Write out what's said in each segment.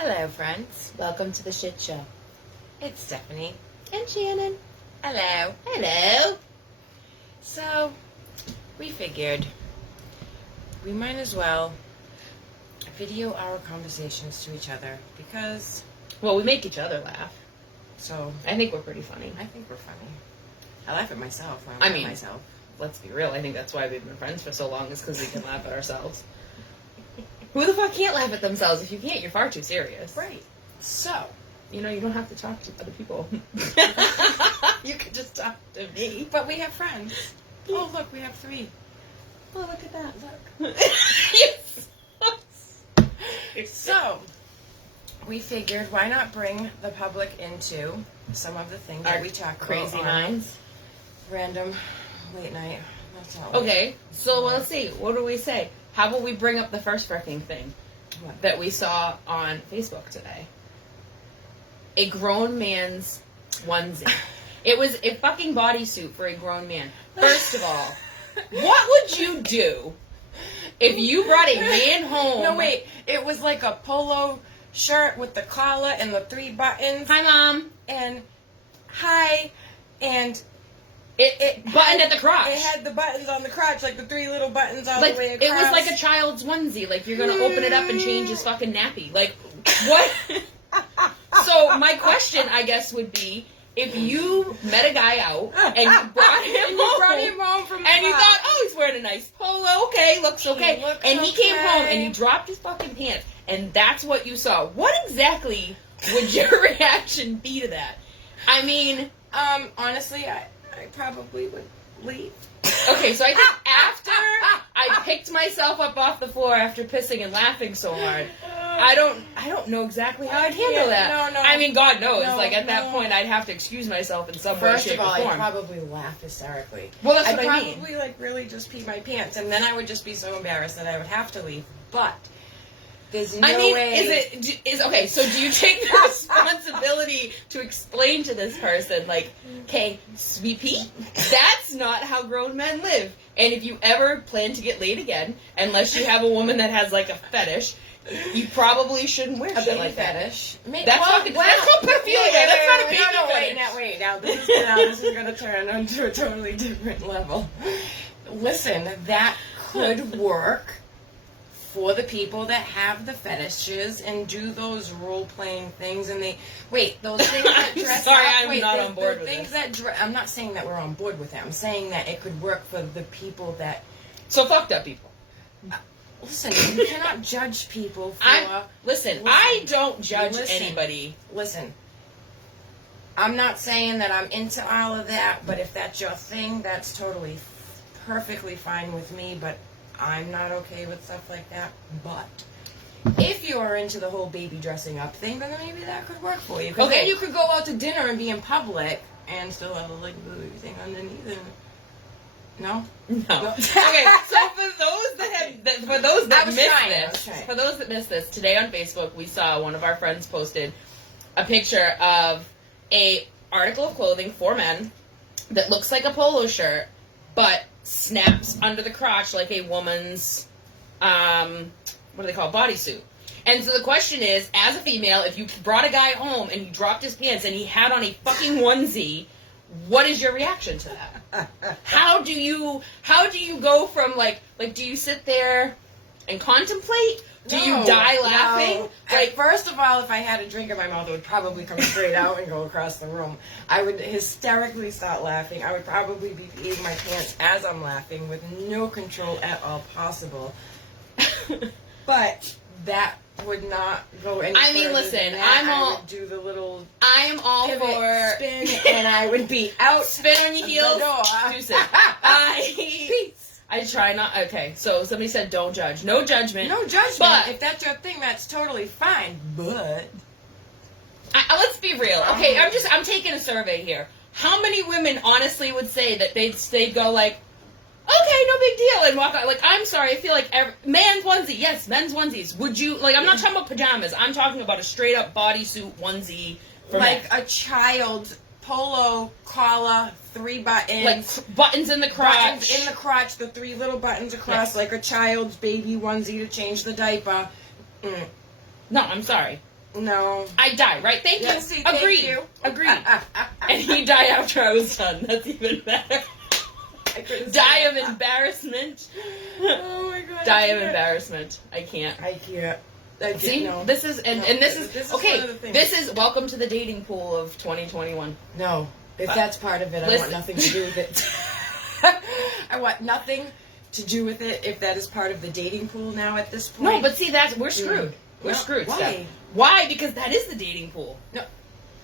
Hello, friends. Welcome to the shit show. It's Stephanie. And Shannon. Hello. Hello. So, we figured we might as well video our conversations to each other because, Well, we make each other laugh. so, I think we're pretty funny. I think we're funny. I laugh at myself when I I'm mean- at myself. Let's be real. I think that's why we've been friends for so long, is because we can laugh at ourselves. Who the fuck can't laugh at themselves? If you can't, you're far too serious. Right. So, You know, you don't have to talk to other people. You can just talk to me. but we have friends. Oh, look, we have 3. Oh, look at that. Look. Yes. So, we figured why not bring the public into some of the things that Our we talk crazy about on minds. random late night. That's not late. Okay, so let's see. What do we say? How about we bring up the first freaking thing What? that we saw on Facebook today? A grown man's onesie. It was a fucking bodysuit for a grown man. First of all, what would you do if you brought a man home? No, wait. It was like a polo shirt with the collar and the 3 buttons. Hi, Mom. And hi. And It buttoned at the crotch. it had the buttons on the crotch, like the 3 little buttons all Like, the way across. it was like a child's onesie. Like, you're gonna open it up and change his fucking nappy. Like, what? So, my question, I guess, would be, if you met a guy out and you brought him home, from and you thought, oh, he's wearing a nice polo, okay, looks okay. looks And he came okay. home and you dropped his fucking pants, and that's what you saw. What exactly would your reaction be to that? I mean, honestly, I probably would leave. okay, so I think after I picked myself up off the floor after pissing and laughing so hard, I don't know exactly how I'd handle that. No. I mean, God knows. No, like, at that no. point, I'd have to excuse myself in some way, First shape, of all, or I'd form. probably laugh hysterically. Well, that's I'd what I mean. probably like really just pee my pants, and then I would just be so embarrassed that I would have to leave. But there's no way. Okay, so do you take the responsibility to explain to this person, like, okay, sweet pea, that's not how grown men live. And if you ever plan to get laid again, unless you have a woman that has, like, a fetish, you probably shouldn't wear A shit baby like that. fetish. That's fucking, that's called pedophilia. That's not a baby fetish. Wait. Now this is gonna turn onto a totally different level. Listen, that could work for the people that have the fetishes and do those role-playing things, and those things that I'm dress sorry, up. I'm not on board the with things this. that I'm not saying that we're on board with it. I'm saying that it could work for the people that. So fucked up people. Listen, you cannot judge people for. Listen, I don't judge anybody. Listen, I'm not saying that I'm into all of that, but if that's your thing, that's totally perfectly fine with me, but I'm not okay with stuff like that. But if you are into the whole baby dressing up thing, then maybe that could work for you. Because then you could go out to dinner and be in public and still have a like booby thing underneath it. No? No. Okay, so for those that missed this, today on Facebook we saw one of our friends posted a picture of a article of clothing for men that looks like a polo shirt, but snaps under the crotch like a woman's what do they call it? Bodysuit. And so the question is, as a female, if you brought a guy home and he dropped his pants and he had on a fucking onesie, what is your reaction to that? How do you go from like do you sit there and contemplate? Do you die laughing? No. Like, first of all, if I had a drink in my mouth, it would probably come straight out and go across the room. I would hysterically start laughing. I would probably be peeing my pants as I'm laughing with no control at all possible. But that would not go any I mean, further listen, than that. I would do the little I'm all pivot, for spin, and I would be out. Spin on your heels. The door. Deuces. I try not. Okay, so somebody said don't judge. No judgment. No judgment. But if that's your thing, that's totally fine. But let's be real. Okay, I'm taking a survey here. How many women honestly would say that they'd go like, okay, no big deal, and walk out? Like, I'm sorry, I feel like man's onesie. Yes, men's onesies. Would you like? I'm not talking about pajamas. I'm talking about a straight up bodysuit onesie for like men. a child's polo collar, 3 buttons. Like buttons in the crotch. Buttons in the crotch, the 3 little buttons across, Yes. like a child's baby onesie to change the diaper. No, I'm sorry. No. I'd die, right? Thank you. See, Agreed. Thank you. Agreed. And he'd die after I was done. That's even better. Die of embarrassment. Oh my god. Die of embarrassment. I can't. I can't. See, no. this is and this is okay. One of the things. This is welcome to the dating pool of 2021. No, if that's part of it, I want nothing to do with it. I want nothing to do with it if that is part of the dating pool now at this point. No, but see, we're screwed. We're screwed. Why? Steph. Why? Because that is the dating pool. No,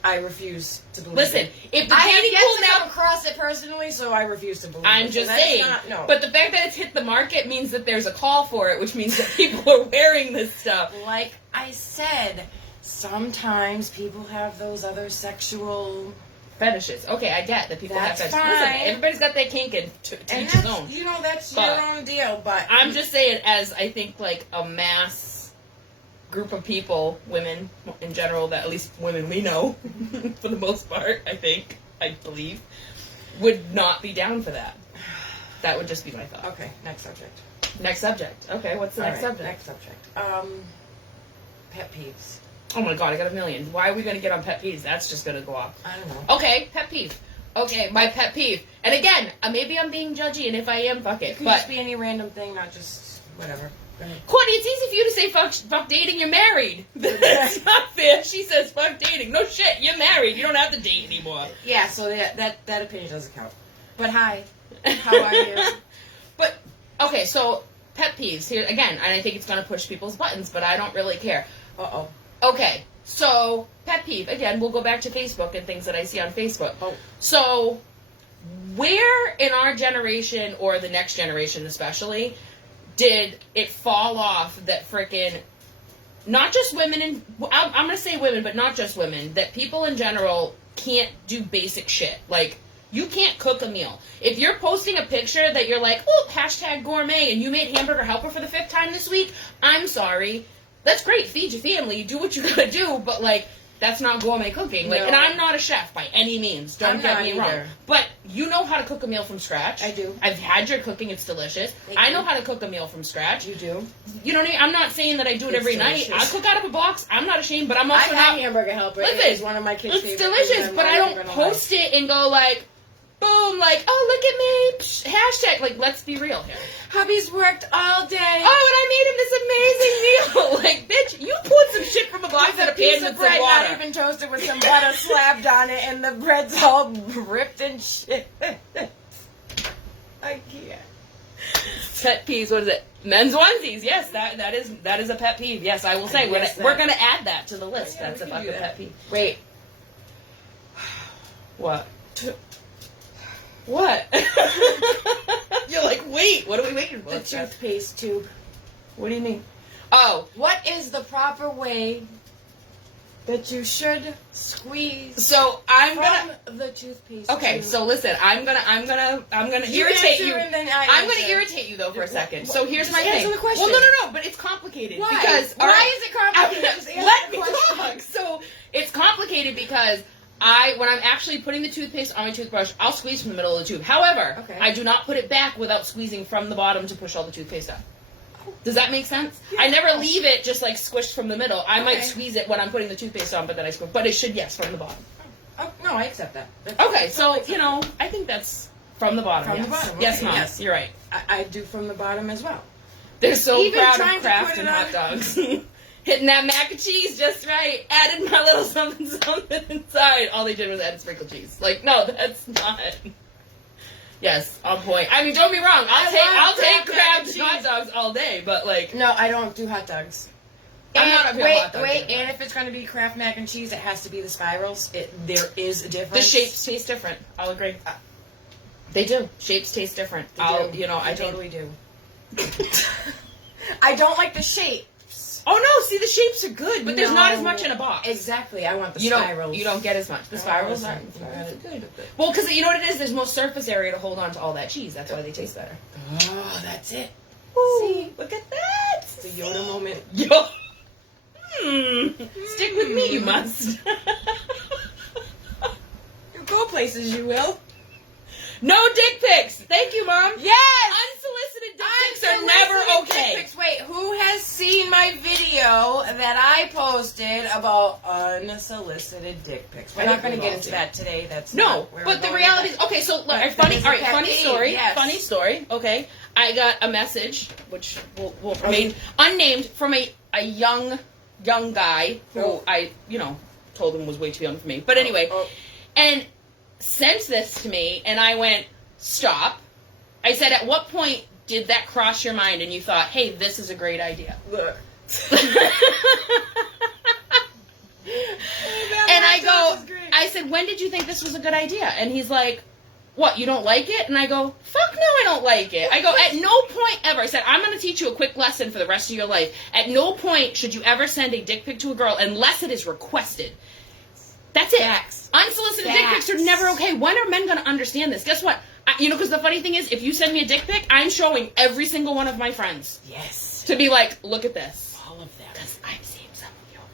I refuse to believe Listen, it. if the I dating have yet pool to now come across it personally, so I refuse to believe I'm it. just So that's saying. not- no. But the fact that it's hit the market means that there's a call for it, which means that people are wearing this stuff. Like I said, sometimes people have those other sexual Fetishes. Okay, I get that people That's have fetishes. Listen, fine. everybody's got their kink and to and each his that's, own. you know, that's But your own deal. But I'm just saying, as I think like a mass group of people, women in general, that at least women we know, for the most part, I believe, would not be down for that. That would just be my thought. okay. Next subject. Next subject. Okay, what's the All next right, subject? Next subject. Pet peeves. Oh my god, I got a million. Why are we going to get on pet peeves? That's just going to go off. I don't know. Okay, pet peeve. Okay, my pet peeve. And again, maybe I'm being judgy, and if I am, fuck It it. could But just be any random thing, not just whatever. Go ahead. Courtney, it's easy for you to say fuck dating, you're married. That's not fair. She says fuck dating. No shit, you're married. You don't have to date anymore. Yeah, so that opinion doesn't count. But hi, how are you? But, okay, so pet peeves here again, and I think it's going to push people's buttons, but I don't really care. Uh-oh. Okay, so pet peeve, again, we'll go back to Facebook and things that I see on Facebook. Oh. So, where in our generation, or the next generation especially, did it fall off that frickin' not just women, and I'm going to say women, but not just women, that people in general can't do basic shit. Like, you can't cook a meal. If you're posting a picture that you're like, oh, hashtag gourmet, and you made hamburger helper for the 5th time this week, I'm sorry. That's great. Feed your family. Do what you gotta do, but, like, that's not gourmet cooking. Like, No. and I'm not a chef by any means. Don't I'm get not me wrong. either. But you know how to cook a meal from scratch. I do. I've had your cooking. It's delicious. Thank I you. know how to cook a meal from scratch. You do? You know what I mean? I'm not saying that I do it It's every night. delicious. I cook out of a box. I'm not ashamed, but I'm also I've had not. hamburger helper. Listen, It is one of my kids' It's favorite delicious, things but I I'm don't not gonna post it and go like, boom, like, oh, look at me, psh, hashtag. Like, let's be real here. Hubby's worked all day. Oh, and I made him this amazing meal. Like, bitch, you poured some shit from a box With in a a piece pan of with bread, some not water. even toasted, with some butter slapped on it, and the bread's all ripped and shit. I can't. Pet peeves, what is it? Men's onesies. Yes, that is a pet peeve. Yes, I will say. Yes, We're going to add that to the list. Yeah, That's a we can fucking do that. pet peeve. Wait. What? What? You're like, wait, what are we waiting for? The toothpaste tube. What do you mean? Oh, What is the proper way that you should squeeze so I'm from gonna. the toothpaste Okay, tube? so listen, I'm gonna You irritate answer you. and then I'm gonna answer. irritate you though for a second. What- So here's just my answer thing. the question. Well, no, but it's complicated Why? because Why all right, is it complicated? Just answer let the me question. talk. So it's complicated because when I'm actually putting the toothpaste on my toothbrush, I'll squeeze from the middle of the tube. However, Okay. I do not put it back without squeezing from the bottom to push all the toothpaste out. Does that make sense? Yeah. I never leave it just like squished from the middle. I might Okay. squeeze it when I'm putting the toothpaste on, but then I squish. But it should, yes, from the bottom. Oh, no, I accept that. Okay, so, you know, I think that's from the bottom. From yes. the bottom, Yes, okay, Mom. yes. You're right. I do from the bottom as well. They're so Even proud trying of to Kraft put and it hot on- dogs. Hitting that mac and cheese just right. Added my little something inside. All they did was add sprinkled cheese. Like, no, that's not. Yes, on point. I mean, don't be wrong. I'll take Kraft and hot dogs all day, but like, No, I don't do hot dogs. I'm And not a real wait, hot dog wait, fan. and if it's going to be Kraft mac and cheese, it has to be the spirals. There is a the difference. shapes taste different. I'll agree. They do. Shapes taste different. They I do. think. Totally do. I don't like the shapes. Oh no! See, the shapes are good, but there's not as No. much in a box. Exactly, I want the You spirals. don't get as much. The Oh, spirals sorry. aren't. Got it. Good. Well, because you know what it is. There's more surface area to hold on to all that cheese. That's why they taste better. Oh, that's it. See, look at that. It's the Yoda moment. Yo. Stick with me, you must. You go places, you will. No dick pics. Thank you, Mom. Yes! Unsolicited dick pics are never okay. Wait, who has seen my video that I posted about unsolicited dick pics? We're not going to get into that today. That's no, not where but we're the going reality with is okay. So funny story. Yes. Funny story. Okay, I got a message which will remain unnamed from a young guy who I told him was way too young for me. But anyway, and sent this to me, and I went, stop. I said, at what point did that cross your mind and you thought, hey, this is a great idea? Look. And I said, when did you think this was a good idea? And he's like, what, you don't like it? And I go, fuck no, I don't like it. I go, at no point ever. I said, I'm going to teach you a quick lesson for the rest of your life. At no point should you ever send a dick pic to a girl unless it is requested. That's it. Facts. Unsolicited dick pics are never okay. When are men going to understand this? Guess what? Because the funny thing is, if you send me a dick pic, I'm showing every single one of my friends. Yes. To be like, look at this. All of them. Because I've seen some of yours.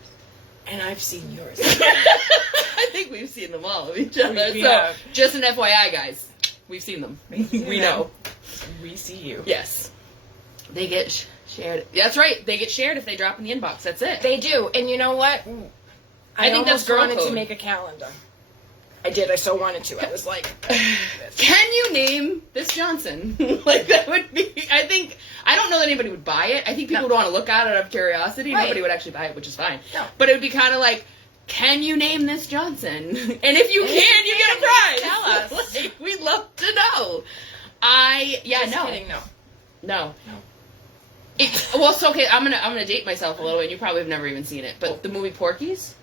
And I've seen yours. I think we've seen them all of each other. We so, have. just an FYI, guys. We've seen them. We know. We see you. Yes. They get shared. That's right. They get shared if they drop in the inbox. That's it. They do. And you know what? I think that's girl wanted code. to make a calendar. I did. I so wanted to. I was like, can you name this Johnson? Like, that would be, I don't know that anybody would buy it. I think people would want to look at it out of curiosity. Right. Nobody would actually buy it, which is fine. No. But it would be kind of like, can you name this Johnson? And if you can, you get a prize. Tell us. Like, we'd love to know. Just kidding, no. No. Well, so okay, I'm gonna date myself a little, and you probably have never even seen it. But the movie Porky's?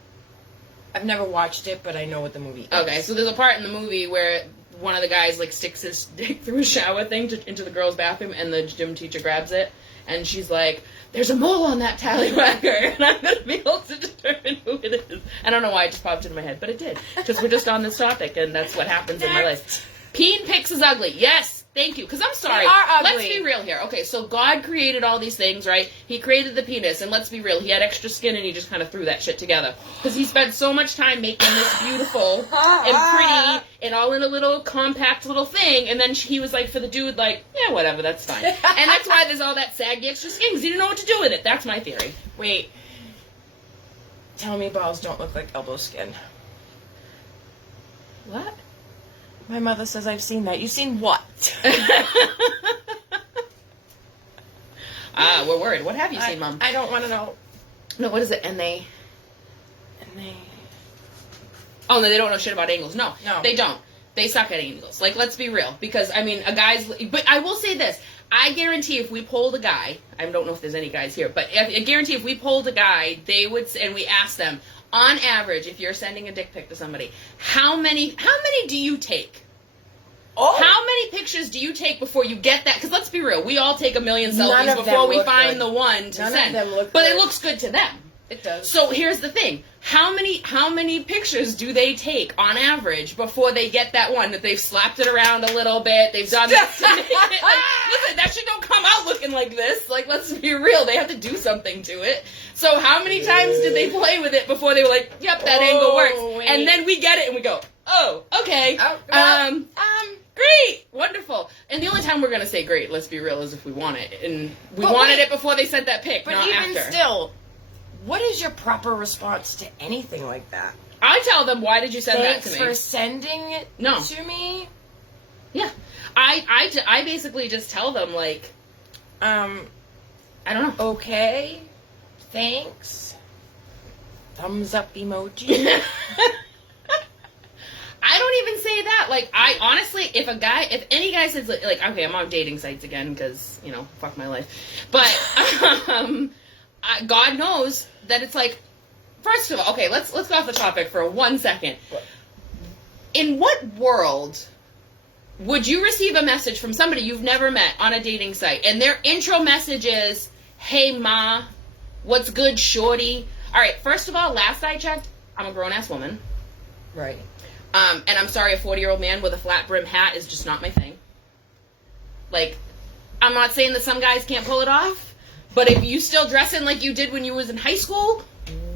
I've never watched it, but I know what the movie is. Okay, so there's a part in the movie where one of the guys like sticks his dick through a shower thing into the girl's bathroom, and the gym teacher grabs it, and she's like, "There's a mole on that tallywhacker, and I'm gonna be able to determine who it is." I don't know why it just popped into my head, but it did, because we're just on this topic, and that's what happens in my life. Peen pics is ugly. Yes, thank you. Because I'm sorry. They are ugly. Let's be real here. Okay, so God created all these things, right? He created the penis, and let's be real. He had extra skin, and he just kind of threw that shit together. Because he spent so much time making this beautiful and pretty and all in a little compact little thing, and then he was like, for the dude, like, yeah, whatever, that's fine. And that's why there's all that saggy extra skin, because he didn't know what to do with it. That's my theory. Wait. Tell me balls don't look like elbow skin. What? My mother says I've seen that. You've seen what? We're worried. What have you seen, Mom? I don't want to know. No, what is it? Oh, no, they don't know shit about angles. No, they don't. They suck at angles. Like, let's be real. Because, I mean, but I will say this. I guarantee if we polled a guy, I don't know if there's any guys here, but I guarantee if we polled a guy, they would, and we asked them, on average, if you're sending a dick pic to somebody, how many do you take? Oh. How many pictures do you take before you get that? Because let's be real, we all take a million selfies before we find the one to send. But it looks good to them. It does. So here's the thing. How many pictures do they take on average before they get that one that they've slapped it around a little bit? They've done this to make it. Like, listen, that shit don't come out looking like this. Like, let's be real. They have to do something to it. So how many times did they play with it before they were like, yep, that angle works. Wait. And then we get it and we go, oh, okay. Great. Wonderful. And the only time we're going to say great, let's be real, is if we want it. And we wanted it before they sent that pic, but not even after. Still, what is your proper response to anything like that? I tell them, why did you send that to me? Thanks for sending it to me? Yeah. I basically just tell them, like, I don't know. Okay. Thanks. Thumbs up emoji. I don't even say that. Like, I honestly, if any guy says, like, okay, I'm on dating sites again because, fuck my life. But, God knows that it's like, first of all, okay, let's go off the topic for 1 second. In what world would you receive a message from somebody you've never met on a dating site, and their intro message is, hey, ma, what's good, shorty? All right, first of all, last I checked, I'm a grown-ass woman. Right. And I'm sorry, a 40-year-old man with a flat brim hat is just not my thing. Like, I'm not saying that some guys can't pull it off, but if you still dressing like you did when you was in high school,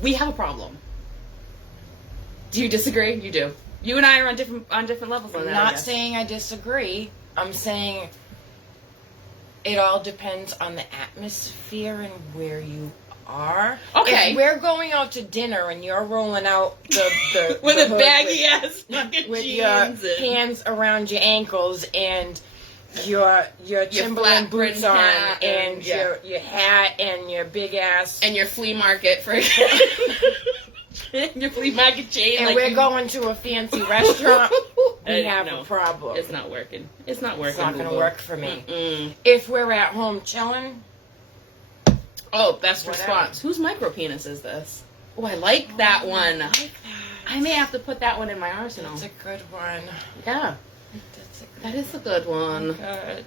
we have a problem. Do you disagree? You do. You and I are on different levels on that. I'm not saying I disagree. I'm saying It all depends on the atmosphere and where you are. Okay. If we're going out to dinner and you're rolling out the with the a baggy ass fucking with jeans your and hands around your ankles and your Timberland boots on hat and your hat and your big ass and your flea market for your flea market chain, and like we're going to a fancy restaurant, we have a problem. It's not working. It's not working. It's not going to work for me. Mm-mm. If we're at home chilling. Oh, best Whatever. response. Whose micro penis is this? Oh, I like that one. I like that. I may have to put that one in my arsenal. That's a good one. Yeah, that is a good one. Good.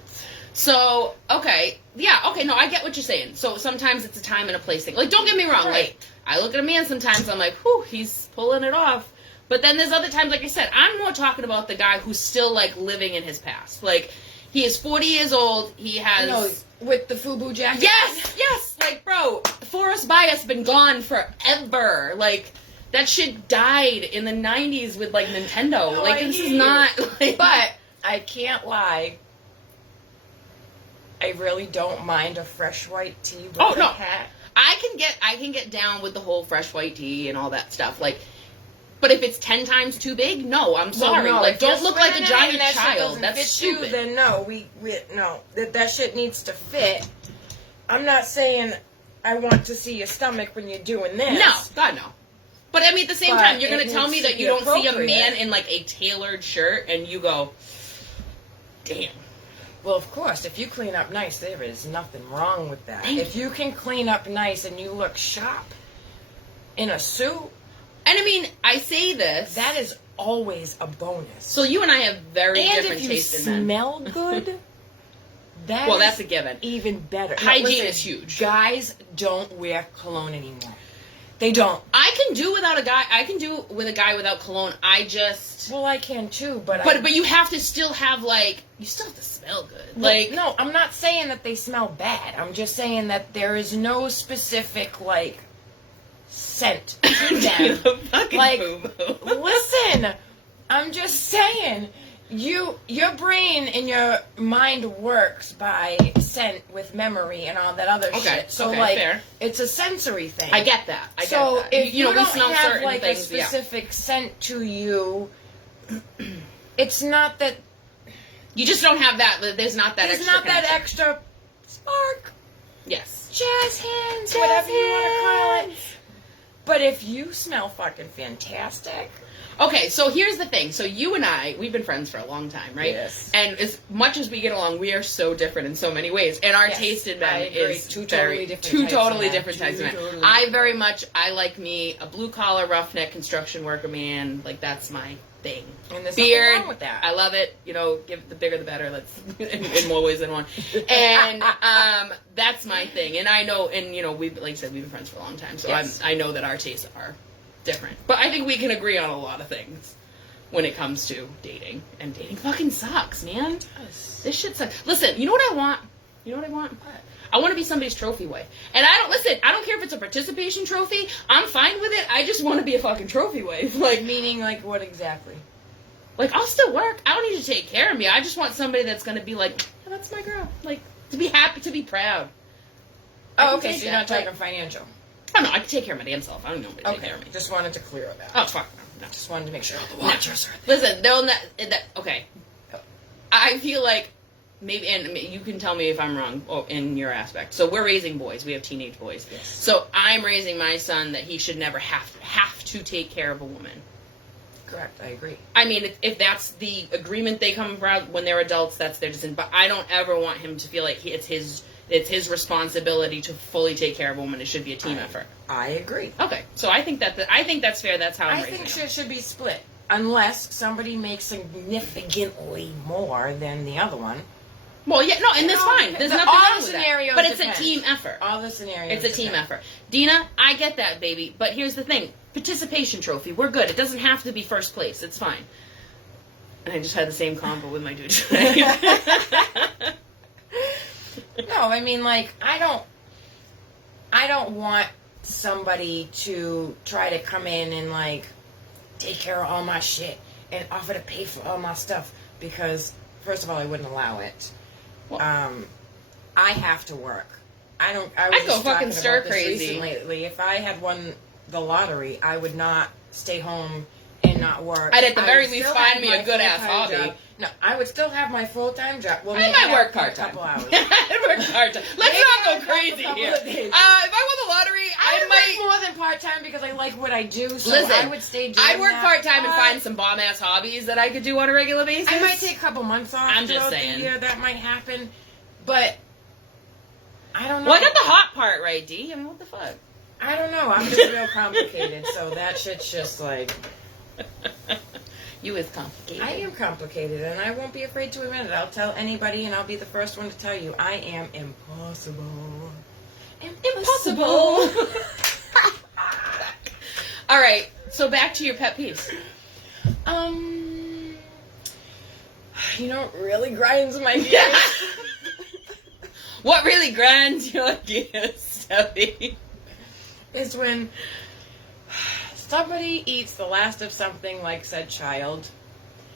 So, okay. Yeah, okay, no, I get what you're saying. So sometimes it's a time and a place thing. Like, don't get me wrong. Right. Like, I look at a man sometimes, I'm like, whew, he's pulling it off. But then there's other times, like I said, I'm more talking about the guy who's still, like, living in his past. Like, he is 40 years old. He has... No, with the FUBU jacket? Yes! Like, bro, Forrest Bias been gone forever. Like, that shit died in the 90s with, like, Nintendo. No, like, this is not... Like, but, I can't lie, I really don't mind a fresh white tee with Oh, a no. hat. I can get down with the whole fresh white tee and all that stuff. Like, but if it's 10 times too big, no, I'm sorry. Well, no, like, if don't you're look like a spinning it giant and that shit child. doesn't That's fit stupid. You, then no, no. That shit needs to fit. I'm not saying I want to see your stomach when you're doing this. No, God no. But I mean, at the same But time, you're gonna it tell me needs that to you be don't see a appropriate. man in like a tailored shirt and you go, damn. Well, of course, if you clean up nice, there is nothing wrong with that. Thank If you can clean up nice and you look sharp in a suit, And I mean, I say this. that is always a bonus. So you and I have very and different if you taste in men. smell good, Well, that's a given. even better. Hygiene is huge. Guys don't wear cologne anymore. They don't. I can do without a guy. I can do with a guy without cologne. I just. Well, I can too, but But you have to still have like you still have to smell good. Like no, I'm not saying that they smell bad. I'm just saying that there is no specific like scent to them. fucking Like, boo-boo. Listen, I'm just saying. Your brain and your mind works by scent with memory and all that other shit. So okay, like, fair. it's a sensory thing. I get that. I get So that. if you we don't smell have certain like things, a specific scent to you, it's not that you just don't have that. There's not that. there's extra not that connection. extra spark, Yes. jazz hands, whatever you want to call it. But if you smell fucking fantastic, Okay, so here's the thing. So you and I, we've been friends for a long time, right? Yes. And as much as we get along, we are so different in so many ways. And our Yes, taste in I men agree. is Two very, totally different two types of totally men. different types of men. Two totally I like me a blue collar roughneck construction worker man. Like that's my thing. and there's Beard, nothing wrong with that. I love it. You know, give the bigger the better. Let's in more ways than one. And that's my thing. And I know, and you know, we like I said, we've been friends for a long time, so Yes. I know that our tastes are different. But I think we can agree on a lot of things when it comes to dating. And dating fucking sucks, man. This shit sucks. Listen, you know what I want? You know what I want? What? I want to be somebody's trophy wife. And I don't care if it's a participation trophy. I'm fine with it. I just want to be a fucking trophy wife. Like, Meaning, like, what exactly? like, I'll still work. I don't need to take care of me. I just want somebody that's going to be like, yeah, that's my girl. Like, to be happy, to be proud. I Oh, can okay, take so you're that, not talking like- financial. Oh, no, I can take care of my damn self. I don't know nobody to take Okay, care of me. just wanted to clear that. Oh, fuck. No. Just wanted to make sure the No. watchers are there. Listen, okay. I feel like maybe, and you can tell me if I'm wrong in your aspect. So we're raising boys. We have teenage boys. Yes. So I'm raising my son that he should never have to take care of a woman. Correct, I agree. I mean, if that's the agreement they come around when they're adults, that's their decision. But I don't ever want him to feel like it's his responsibility to fully take care of a woman. It should be a team effort. I agree. Okay, so I think that's fair. That's how I'm I raising think him. shit should be split. Unless somebody makes significantly more than the other one. Well, yeah, no, and that's No, fine. There's the- nothing all wrong the with that. scenarios But it's depend. a team effort. All the scenarios. It's a team depend. effort. Dina, I get that, baby. But here's the thing. Participation trophy. We're good. It doesn't have to be first place. It's fine. And I just had the same combo with my dude today. No, I mean, like, I don't want somebody to try to come in and, like, take care of all my shit and offer to pay for all my stuff because, first of all, I wouldn't allow it. Well- I have to work. I was I'd go just fucking talking stir about this crazy. recently. If I had won the lottery, I would not stay home and not work. I'd at the I very would least still find have me my a good ass full-time hobby. job. No, I would still have my full-time job. Well, I maybe might work for a part-time. couple hours. I'd work part-time. Let's Maybe not I'd go work a crazy couple here. of days. If I won the lottery, I I would might... work more than part-time because I like what I do, so Listen, I would stay doing I'd work that, part-time and but find some bomb-ass hobbies that I could do on a regular basis. I might take a couple months off I'm just throughout saying. the year. That might happen, but I don't know. Well, I got the hot part right, D. I mean, what the fuck? I don't know. I'm just real complicated, so that shit's just like... You is complicated. I am complicated, and I won't be afraid to admit it. I'll tell anybody, and I'll be the first one to tell you, I am impossible. Impossible. All right, so back to your pet peeves. You know what really grinds my gears? What really grinds your gears, Steffi? Is when somebody eats the last of something like said child,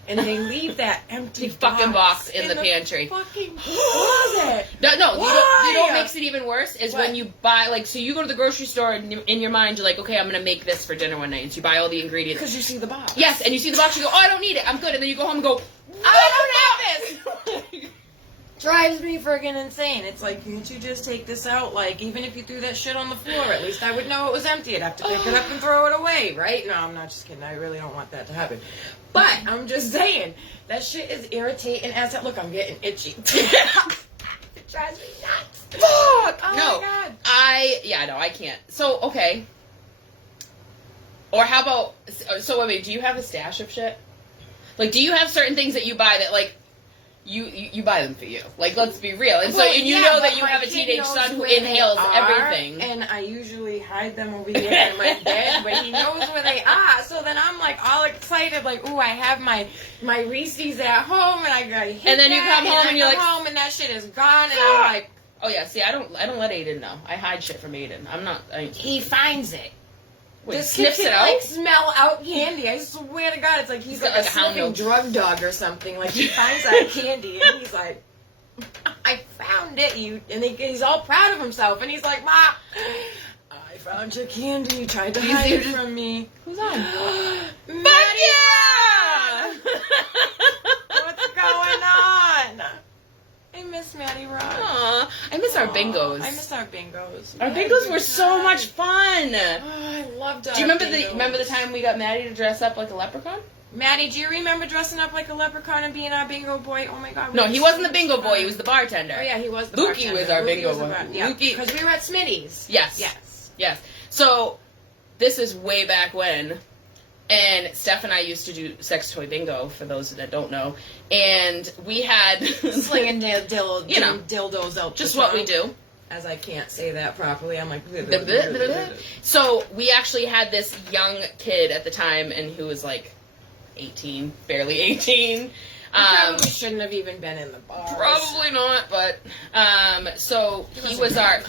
and they leave that empty fucking box in the pantry. Fucking closet. No, you know Why? what makes it even worse is What? when you buy, like, so you go to the grocery store and in your mind you're like, okay, I'm gonna make this for dinner one night, and so you buy all the ingredients. Because you see the box. Yes, and you see the box, you go, oh, I don't need it, I'm good, and then you go home and go, I don't have this. Drives me friggin' insane. It's like, can't you just take this out? Like, even if you threw that shit on the floor, at least I would know it was empty. I'd have to pick it up and throw it away, right? No, I'm not just kidding. I really don't want that to happen. But I'm just saying, that shit is irritating as hell. Look, I'm getting itchy. It drives me nuts. fuck! Oh No, my god. I can't. So, okay. Or how about, so wait, do you have a stash of shit? Like, do you have certain things that you buy that, like, you buy them for you? Like, let's be real. And so, and you know that you have a teenage son who inhales everything. And I usually hide them over here in my bed, but he knows where they are. So then I'm like all excited, like, ooh, I have my Reese's at home, and I hit And then you that, come home and you're like, home and that shit is gone, and I'm like, oh yeah, see, I don't let Aiden know. I hide shit from Aiden. he finds it. Wait, This kid sniffs it can, out? like, smell out candy. I swear to God, it's like he's got, like a like, a hound sniffing dog. drug dog or something. Like, he finds that candy, and he's like, I found it, and he's all proud of himself, and he's like, Ma, I found your candy. You tried to hide it from me. Who's on? Maddie Ron! What's going on? I miss Maddie Ron. Aw, I miss our bingos. I miss our bingos. Our We had a bingos good were so time. much fun. Oh, I loved our Do you remember bingos. the time we got Maddie to dress up like a leprechaun? Maddie, do you remember dressing up like a leprechaun and being our bingo boy? Oh my God. we No, had he so wasn't the much bingo fun. boy. He was the bartender. Oh yeah, he was the Lukey bartender. was our Lukey bingo was the boy. yeah, Lukey- because we were at Smitty's. Yes. Yes. Yes. So, this is way back when, and Steph and I used to do sex toy bingo, for those that don't know, and we had... Slinging You know, dildos out. just the what we trunk. do. As I can't say that properly, I'm like... So, we actually had this young kid at the time, and who was like 18, barely 18. Probably shouldn't have even been in the bar. Probably not, but so he was our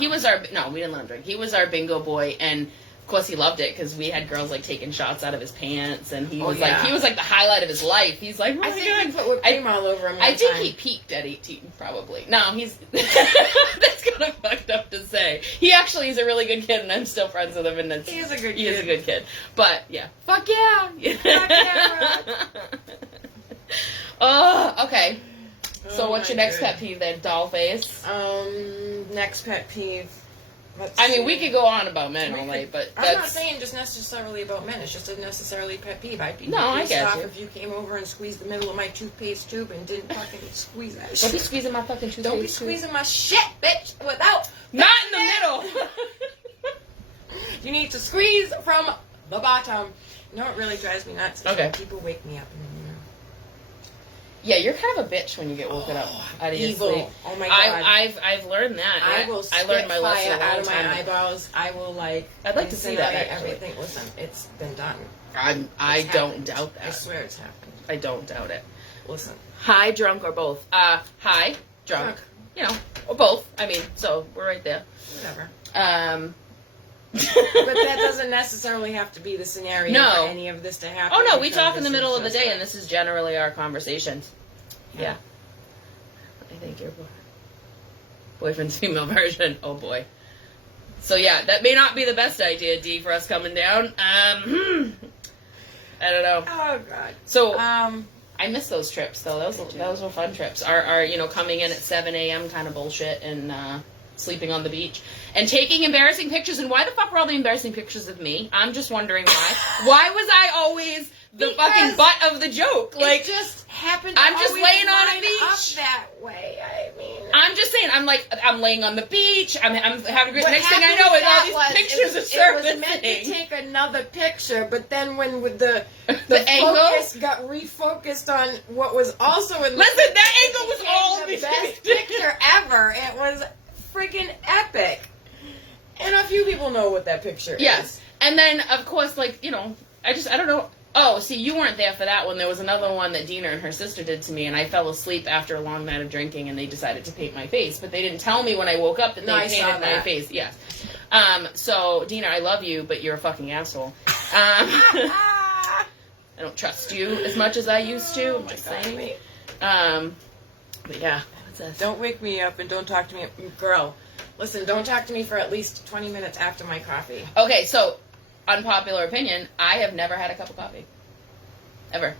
no, we didn't let him drink. He was our bingo boy, and of course he loved it because we had girls like taking shots out of his pants, and he was like the highlight of his life. He's like, oh I my think God. we put whipped cream all over him. I think time. he peaked at 18, probably. No, he's that's kind of fucked up to say. He actually is a really good kid, and I'm still friends with him, and He is a good he kid. is a good kid. But yeah, Fuck yeah! Fuck yeah! Oh, okay. So Oh what's your my next God. pet peeve then? Doll face. Next pet peeve. I mean, we could go on about men all night, but I'm not that's... saying just necessarily about men. It's just a necessarily pet peeve. I'd be No, I pissed get off you. if you came over and squeezed the middle of my toothpaste tube and didn't fucking squeeze that Don't be shit. squeezing my fucking toothpaste. Don't be squeezing my shit, bitch, without... Not in the middle! You need to squeeze from the bottom. You know what really drives me nuts? Is Okay. when people wake me up in the morning. Yeah, you're kind of a bitch when you get woken up out of your Evil. sleep. Oh my God. I've learned that. I will I learned my spit lesson fire a long out of my time ago. eyebrows. I will I'd like to see that, incinerate actually. everything. Listen, it's been done. I It's don't happened. doubt I that. swear it's happened. I don't doubt it. Listen. High, drunk, or both? High, drunk. You know, or both. I mean, so we're right there. Whatever. But But that doesn't necessarily have to be the scenario No. for any of this to happen. Oh no, we because talk in the this middle is of the just day, like- and this is generally our conversations. Yeah. I think you're. Boyfriend's female version. Oh boy. So yeah, that may not be the best idea, D, for us coming down. I don't know. Oh God. So I miss those trips though. Those were fun trips. Our coming in at 7 a.m. kind of bullshit and sleeping on the beach and taking embarrassing pictures. And why the fuck were all the embarrassing pictures of me? I'm just wondering why. Why was I always the fucking butt of the joke? Like, it just happened. I'm just laying on a up beach. that way. I mean, I'm just saying. I'm laying on the beach. I'm having a great. What Next thing I happened know is all with that these pictures are It surfacing. was meant to take another picture, but then when with the angle focus got refocused on what was also in. Listen, that angle was all the best picture ever. It was freaking epic, and a few people know what that picture is. Yes, and then of course, I don't know. Oh, see, you weren't there for that one. There was another one that Dina and her sister did to me, and I fell asleep after a long night of drinking, and they decided to paint my face. But they didn't tell me when I woke up that they painted my face. Yes. So, Dina, I love you, but you're a fucking asshole. I don't trust you as much as I used to. I'm just saying. But yeah. What's this? Don't wake me up and don't talk to me. Girl, listen, don't talk to me for at least 20 minutes after my coffee. Okay, so... unpopular opinion, I have never had a cup of coffee. Ever.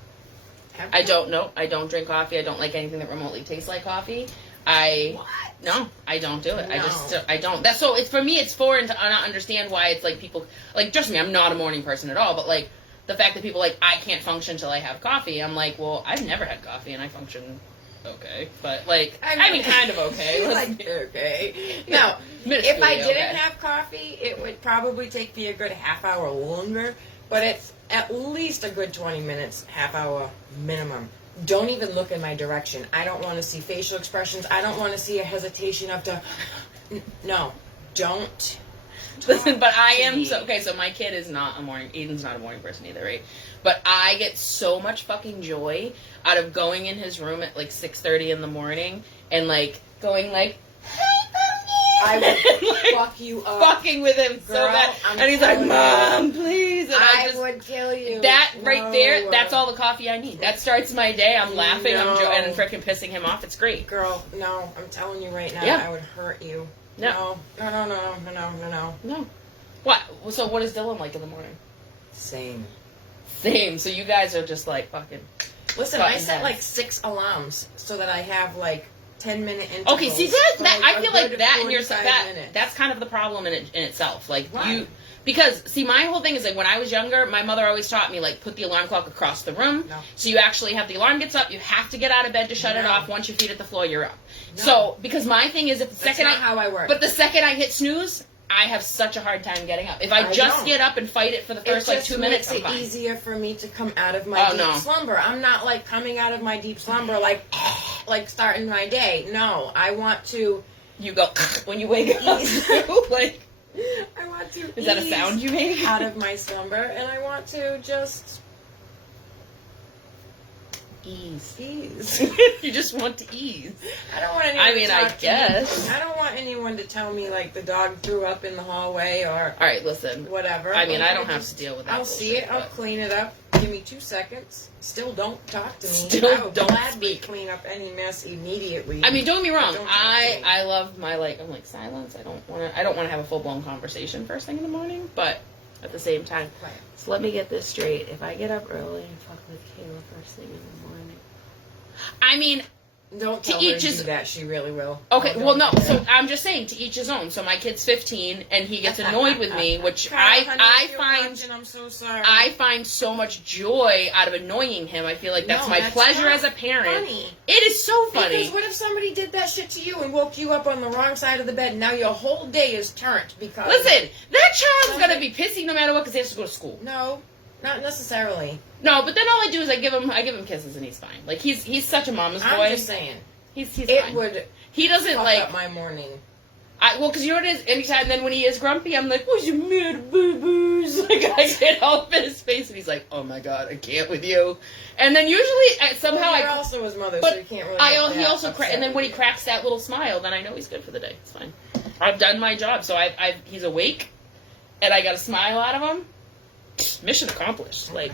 I don't know. I don't drink coffee. I don't like anything that remotely tastes like coffee. What? No, I don't do it. No. I don't. That's so. It's for me. It's foreign to not understand why it's like people like. Trust me, I'm not a morning person at all. But like the fact that people like I can't function till I have coffee. I'm like, well, I've never had coffee and I function okay. But like, I mean kind of okay. Like okay. No, if I didn't have coffee, it would probably take me a good half hour longer. But it's at least a good 20 minutes, half hour minimum. Don't even look in my direction. I don't want to see facial expressions. I don't want to see a hesitation up to... No, don't. Listen, but I am... So my kid is not a morning... Aiden's not a morning person either, right? But I get so much fucking joy out of going in his room at like 6:30 in the morning and like going like... I would fuck you up. Fucking with him so bad. And he's like, Mom, please. And I would kill you. That right there, that's all the coffee I need. That starts my day. I'm laughing and freaking pissing him off. It's great. Girl, no. I'm telling you right now, I would hurt you. No. No. What? So what is Dylan like in the morning? Same. So you guys are just like fucking... Listen, I set like 6 alarms so that I have like 10-minute intervals. Okay, see that I feel like that in your that's kind of the problem in itself. Like because see my whole thing is like when I was younger, my mother always taught me like put the alarm clock across the room. No. So you actually have the alarm gets up, you have to get out of bed to shut it off. Once your feet hit the floor, you're up. No. So because my thing is if the second how I work. But the second I hit snooze, I have such a hard time getting up. If I just get up and fight it for the first like 2 minutes, it's easier for me to come out of my deep slumber. I'm not like coming out of my deep slumber like starting my day. No, I want to. You go when you wake up. Like I want to. Is that a sound you make? Out of my slumber, and I want to just ease. You just want to ease. I don't want anyone. I mean, I guess. I don't want anyone to tell me like the dog threw up in the hallway or. All right, listen. Whatever. I mean, I don't have to deal with that. I'll see it. I'll clean it up. Give me 2 seconds. Still don't talk to me. Still don't speak. Clean up any mess immediately. I mean, don't get me wrong. I love my I'm like silence. I don't want to have a full blown conversation first thing in the morning, but at the same time. Right. So let me get this straight. If I get up early and fuck with Kayla first thing in the morning, I mean. Don't tell her to do that. She really will. Okay, well, no. So I'm just saying, to each his own. So my kid's 15, and he gets annoyed with me, which I find. I'm so sorry. I find so much joy out of annoying him. I feel like that's my pleasure as a parent. Funny. It is so funny. Because what if somebody did that shit to you and woke you up on the wrong side of the bed, and now your whole day is turned because. Listen, that child's gonna be pissy no matter what because he has to go to school. No. Not necessarily. No, but then all I do is I give him kisses and he's fine. Like he's such a mama's boy. I'm just saying. He's it fine. Would. He doesn't fuck like up my morning. Because you know what it is. Anytime then when he is grumpy, I'm like, "What's your mad boo boos?" Like I get all up in his face and he's like, "Oh my god, I can't with you." And then usually somehow you're also his mother, so you can't really. He also and then when he cracks that little smile, then I know he's good for the day. It's fine. I've done my job, so he's awake, and I got a smile out of him. Mission accomplished. Like,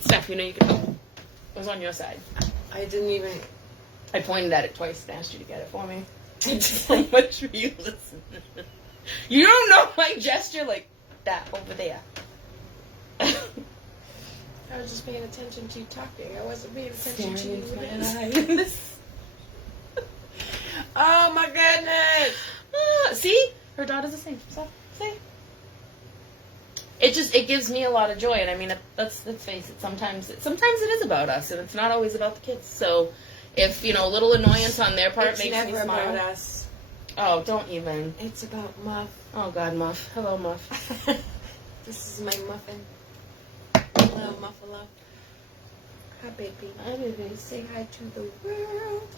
Steph, you know you can. It was on your side. I didn't even. I pointed at it twice and asked you to get it for me. It's so much for you to listen. You don't know my gesture like that over there. I was just paying attention to you talking. I wasn't paying attention to you. Oh my goodness! See? Her daughter's the same. So, see? It gives me a lot of joy, and I mean, let's face it. Sometimes it is about us, and it's not always about the kids. So, if a little annoyance on their part makes me smile. It's never about us. Oh, don't even. It's about Muff. Oh God, Muff. Hello, Muff. This is my muffin. Hello, Muffalo. Hi, baby. Hi, baby. Say hi to the world.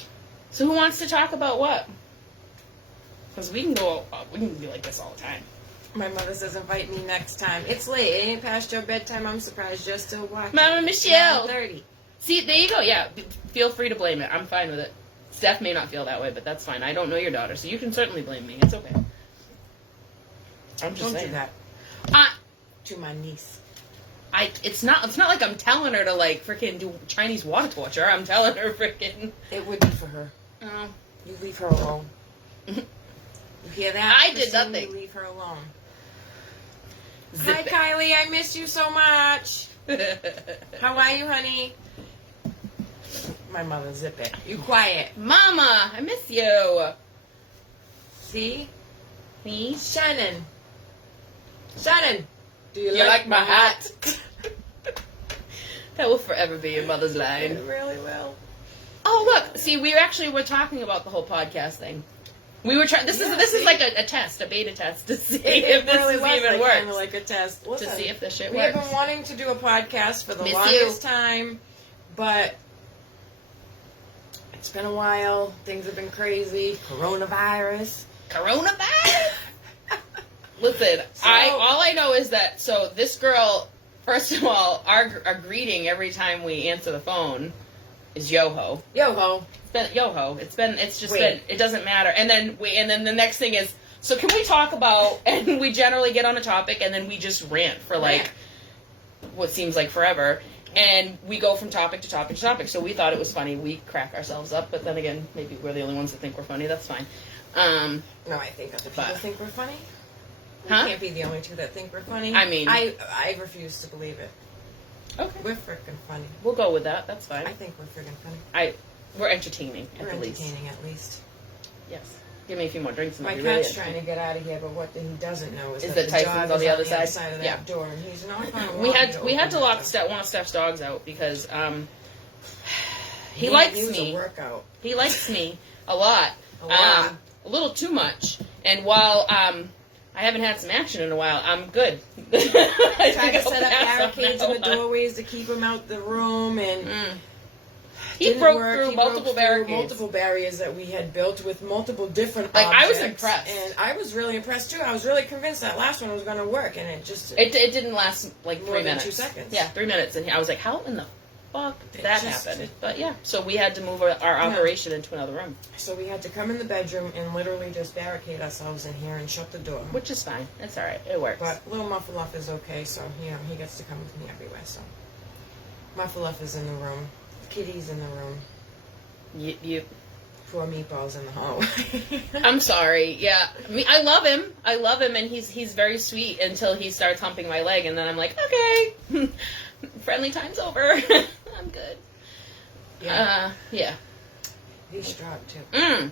So, who wants to talk about what? Because we can be like this all the time. My mother says invite me next time. It's late. It ain't past your bedtime. I'm surprised you're still watching. Mama Michelle. 9:30. See, there you go. Yeah, feel free to blame it. I'm fine with it. Steph may not feel that way, but that's fine. I don't know your daughter, so you can certainly blame me. It's okay. I'm just saying. Don't do that. To my niece. It's not like I'm telling her to like freaking do Chinese water torture. I'm telling her freaking. It would be for her. Oh. You leave her alone. You hear that? I did nothing. You leave her alone. Zip Hi, it. Kylie. I miss you so much. How are you, honey? My mother, zip it. You quiet. Mama, I miss you. See? Me? Shannon. Shannon. Do you like my hat? That will forever be your mother's line. It really will. Oh, look. See, we actually were talking about the whole podcast thing. We were trying. This is like a test, a beta test to see if this really even works. Kind of like a test. Listen, to see if this shit we works. have been wanting to do a podcast for the Miss longest time, but it's been a while. Things have been crazy. Coronavirus. Listen, all I know is that this girl. First of all, our greeting every time we answer the phone is yo-ho. Yo-ho. It's just been, it doesn't matter. And then the next thing is, so can we talk about, and we generally get on a topic and then we just rant for like what seems like forever. And we go from topic to topic to topic. So we thought it was funny. We crack ourselves up, but then again, maybe we're the only ones that think we're funny. That's fine. No, I think other people think we're funny. We can't be the only two that think we're funny. I mean, I refuse to believe it. Okay. We're freaking funny. We'll go with that. That's fine. I think we're freaking funny. We're entertaining, we're at least. Entertaining, at least. Yes. Give me a few more drinks. My cat's trying to get out of here, but what he doesn't know is that the Tyson's on the other side of that door, and he's not going to We had to lock one of Steph's dogs out because he likes me. A workout. He likes me a lot. A little too much. And while I haven't had some action in a while, I'm good. I tried to set up barricades in the doorways to keep him out the room, and he broke through multiple barricades. Multiple barriers that we had built with multiple different objects. I was impressed. And I was really impressed too. I was really convinced that last one was going to work, and it didn't last like 3 minutes. 2 seconds. Yeah, 3 minutes. And I was like, how in the fuck did that happen? But yeah, so we had to move our operation into another room. So we had to come in the bedroom and literally just barricade ourselves in here and shut the door. Which is fine. It's alright. It works. But little Muffaloff is okay, so, he gets to come with me everywhere, so. Muffaloff is in the room. Kitty's in the room. Yep. Poor Meatball's in the hallway. I'm sorry. Yeah. I love him, and he's very sweet until he starts humping my leg, and then I'm like, okay. Friendly time's over. I'm good. Yeah. Yeah. He's strong, too.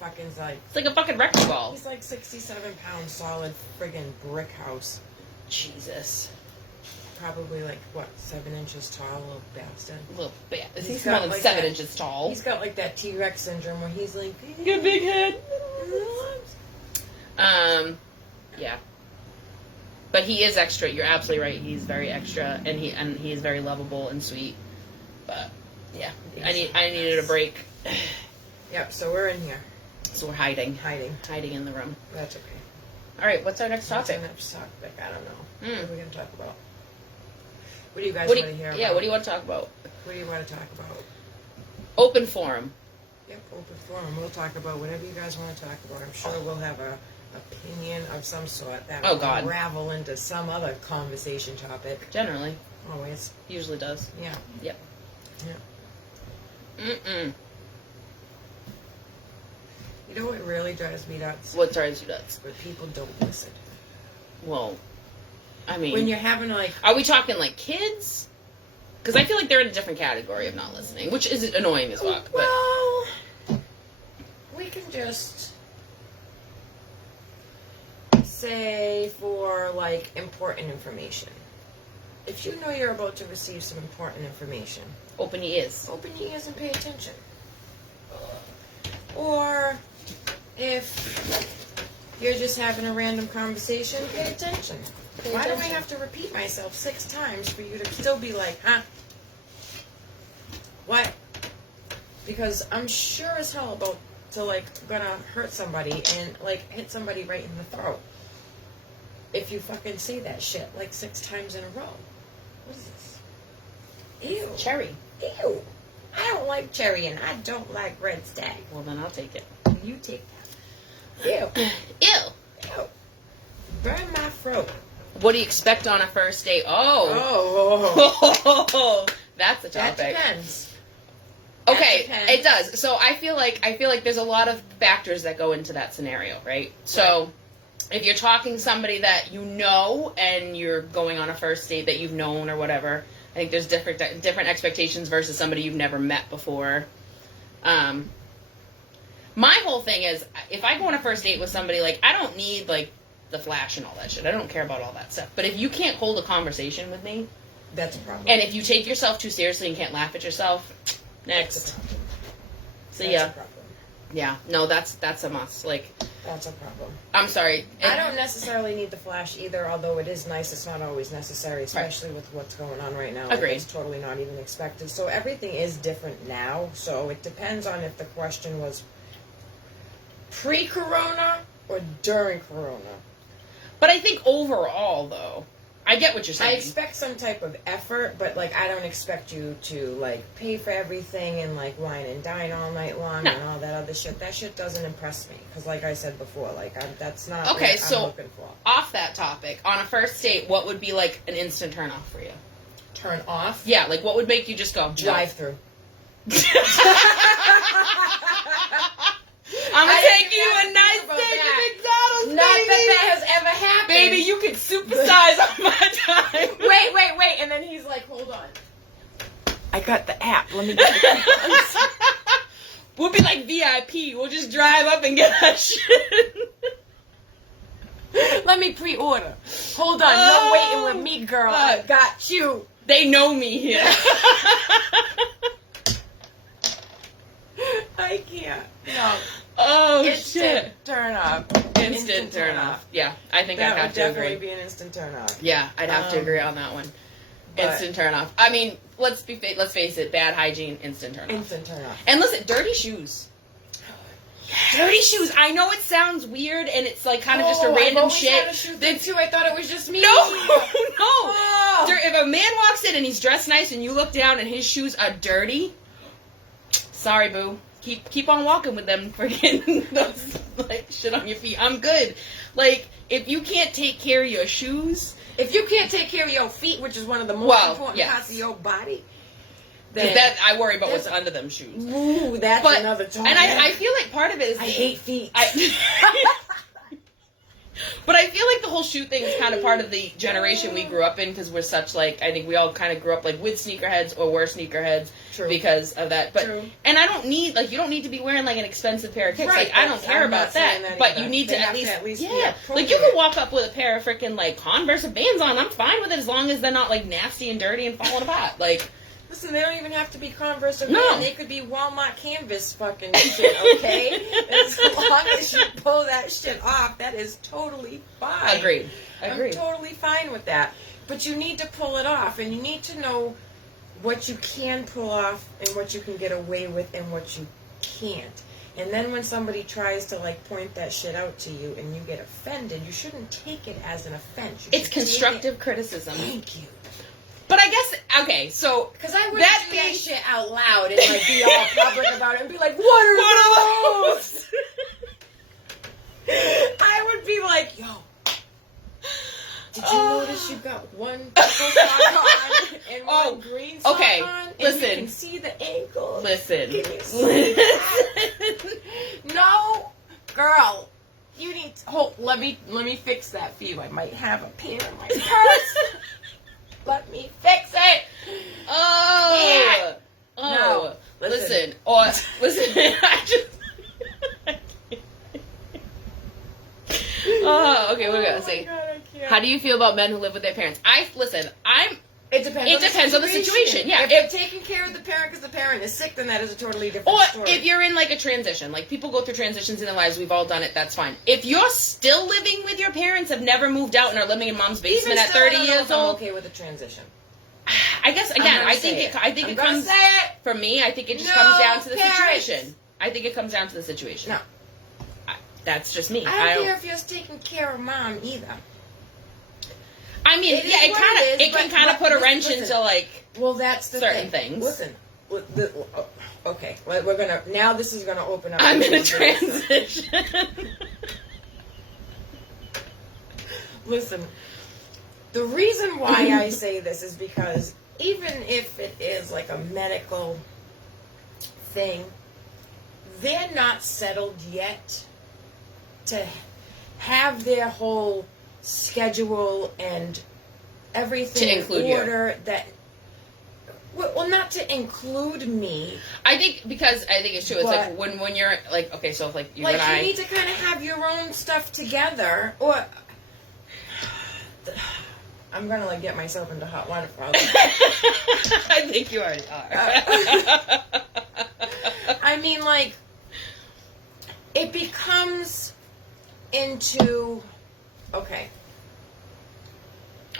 Fucking's like... It's like a fucking wrecking ball. He's like 67 pounds solid friggin' brick house. Jesus. Probably like, 7 inches tall, little bastard. Little bastard. He's more than 7 inches tall. He's got like that T-Rex syndrome where he's like... Got a big head. Yeah. But he is extra. You're absolutely right. He's very extra, and he is very lovable and sweet. But yeah, I needed a break. Yep. So we're in here. So we're hiding in the room. That's okay. All right. What's our next topic? I don't know. What are we gonna talk about? What do you guys want to hear about? Yeah. What do you want to talk about? What do you want to talk about? Open forum. Yep. Open forum. We'll talk about whatever you guys want to talk about. I'm sure we'll have a opinion of some sort that will unravel into some other conversation topic. Generally. Always. Usually does. Yeah. Yep. Yeah. You know what really drives me nuts? What drives you nuts? When people don't listen. Well, I mean... When you're having, like... Are we talking, like, kids? Because I feel like they're in a different category of not listening, which is annoying as fuck. Well, we can just say for, like, important information. If you know you're about to receive some important information, open your ears. Open your ears and pay attention. Or if you're just having a random conversation, pay attention. Why do I have to repeat myself 6 times for you to still be like, huh? What? Because I'm sure as hell about to, like, gonna hurt somebody and, like, hit somebody right in the throat. If you fucking say that shit, like, 6 times in a row. What is this? Ew. Cherry. Ew. I don't like cherry and I don't like red stag. Well, then I'll take it. You take that. Ew. Ew. Ew. Burn my throat. What do you expect on a first date? Oh. That's a topic. That depends. Okay, That depends. it does. So I feel like there's a lot of factors that go into that scenario, right? So if you're talking somebody that you know and you're going on a first date that you've known or whatever, I think there's different expectations versus somebody you've never met before. My whole thing is, if I go on a first date with somebody, like, I don't need, like, the flash and all that shit. I don't care about all that stuff. But if you can't hold a conversation with me, that's a problem. and if you take yourself too seriously and can't laugh at yourself, next. See ya. That's a problem. Yeah, no, that's a must. Like, that's a problem. I'm sorry. I don't necessarily need the flash either, although it is nice. It's not always necessary, especially with what's going on right now. Agreed. It's totally not even expected. So everything is different now. So it depends on if the question was pre-corona or during corona. But I think overall, though, I get what you're saying. I expect some type of effort, but, like, I don't expect you to, like, pay for everything and, like, wine and dine all night long and all that other shit. That shit doesn't impress me. Because, like I said before, like, that's not what I'm looking for. Off that topic, on a first date, what would be, like, an instant turn off for you? Turn off? Yeah, like, what would make you just go, drive-through. I'm gonna take you a nice steak at McDonald's, Not that has ever happened. Baby, you can supersize on my time. Wait. And then he's like, hold on. I got the app. Let me get the coupons. We'll be like VIP. We'll just drive up and get that shit. Let me pre-order. Hold on. No waiting with me, girl. I got you. They know me here. I can't. No. Oh, instant shit. Turn off. Instant turn off. Yeah, I think I'd have to agree. That would definitely be an instant turn off. Yeah, I'd have to agree on that one. Instant turn off. I mean, let's face it, bad hygiene, instant turn off. Instant turn off. And listen, dirty shoes. Yes. Dirty shoes. I know it sounds weird and it's like kind of just a random shit. Had a shoe thing too. I thought it was just me. No. Oh. If a man walks in and he's dressed nice and you look down and his shoes are dirty, sorry, boo. Keep on walking with them for getting those, like, shit on your feet. I'm good. Like, if you can't take care of your shoes, if you can't take care of your feet, which is one of the most important parts of your body, then that I worry about what's under them shoes. Ooh, that's another topic. And I feel like part of it is I hate feet. But I feel like the whole shoe thing is kind of part of the generation we grew up in because we're such, like, I think we all kind of grew up, like, with sneakerheads or were sneakerheads because of that. But and I don't need, like, you don't need to be wearing, like, an expensive pair of kicks. Right, like, I don't care about that. But you need to at least like, you can walk up with a pair of freaking, like, Converse or Vans on. I'm fine with it as long as they're not, like, nasty and dirty and falling apart. Like, listen, they don't even have to be Converse or Vans. They could be Walmart canvas fucking shit, okay? As long as you pull that shit off, that is totally fine. Agreed. I'm totally fine with that. But you need to pull it off, and you need to know what you can pull off and what you can get away with and what you can't. And then when somebody tries to, like, point that shit out to you and you get offended, you shouldn't take it as an offense. It's constructive criticism. Thank you. But I guess, okay, so... Because I wouldn't do that shit out loud and, like, be all public about it and be like, what are those? I would be like, yo, did you notice you got one purple sock on and one green sock on? And you can see the ankle. Listen. Can you see that? No. girl, you need to, let me fix that for you. I might have a pair in my purse. Let me fix it. Oh. Yeah. Oh. No. Listen. I just. Oh, okay. What are we gonna say? God, I can't. How do you feel about men who live with their parents? It depends on the situation. Yeah. If they're taking care of the parent because the parent is sick, then that is a totally different Or story. if you're in like a transition, like people go through transitions in their lives, we've all done it, that's fine. If you're still living with your parents, have never moved out and are living in mom's basement Even at still, 30 I don't know years if I'm old, okay with the transition. I guess again, I think it comes for me. I think it just comes down to the situation. I think it comes down to the situation. No, that's just me. I don't care if you're taking care of mom either. I mean, it can kind of put a wrench into like. Well, that's the certain thing. things. Listen, okay, we're gonna now. This is gonna open up. I'm in a transition. Listen, the reason why I say this is because even if it is like a medical thing, they're not settled yet to have their whole schedule and everything to include in order that. Well, not to include me. I think it's true. It's like when you're like, okay, so if like you and I, you need to kind of have your own stuff together, or I'm gonna like get myself into hot water probably. I think you already are. I mean, like, it becomes into okay.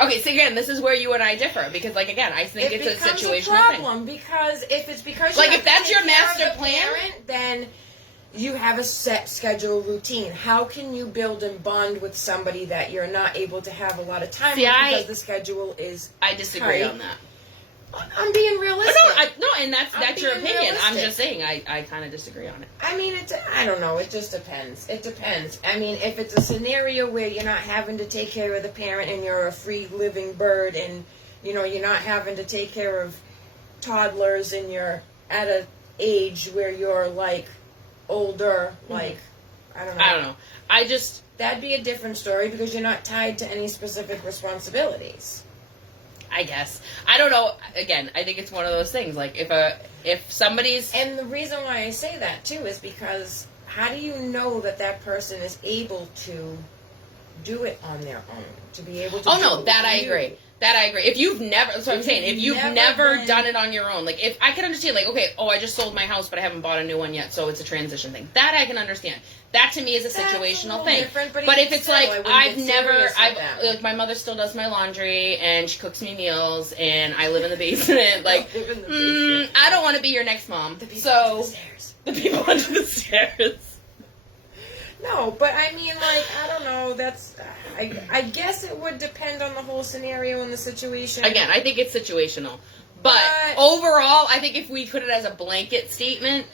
Okay, so again, this is where you and I differ because, like, again, I think it's a situational problem thing. Because if it's because like you if that's your master plan, parent, then you have a set schedule routine. How can you build and bond with somebody that you're not able to have a lot of time with because the schedule is? I disagree on that. I'm being realistic. And that's your opinion. Realistic. I'm just saying I kind of disagree on it. I mean, I don't know. It just depends. It depends. I mean, if it's a scenario where you're not having to take care of the parent and you're a free living bird and, you're not having to take care of toddlers and you're at an age where you're, like, older, like, I don't know. That'd be a different story because you're not tied to any specific responsibilities. I guess. I don't know. Again, I think it's one of those things. Like, if somebody's... And the reason why I say that, too, is because how do you know that person is able to do it on their own? To be able to I agree. That I agree. If you've never... That's what I'm saying. If you've never done it on your own. Like, if I can understand, like, okay, I just sold my house, but I haven't bought a new one yet, so it's a transition thing. That I can understand. That to me is a situational thing. But if it's like like my mother still does my laundry and she cooks me meals and I live in the basement, like I don't want to be your next mom. The people under the stairs. The people under the stairs. No, but I mean, like, I don't know. That's I guess it would depend on the whole scenario and the situation. Again, I think it's situational. But overall, I think if we put it as a blanket statement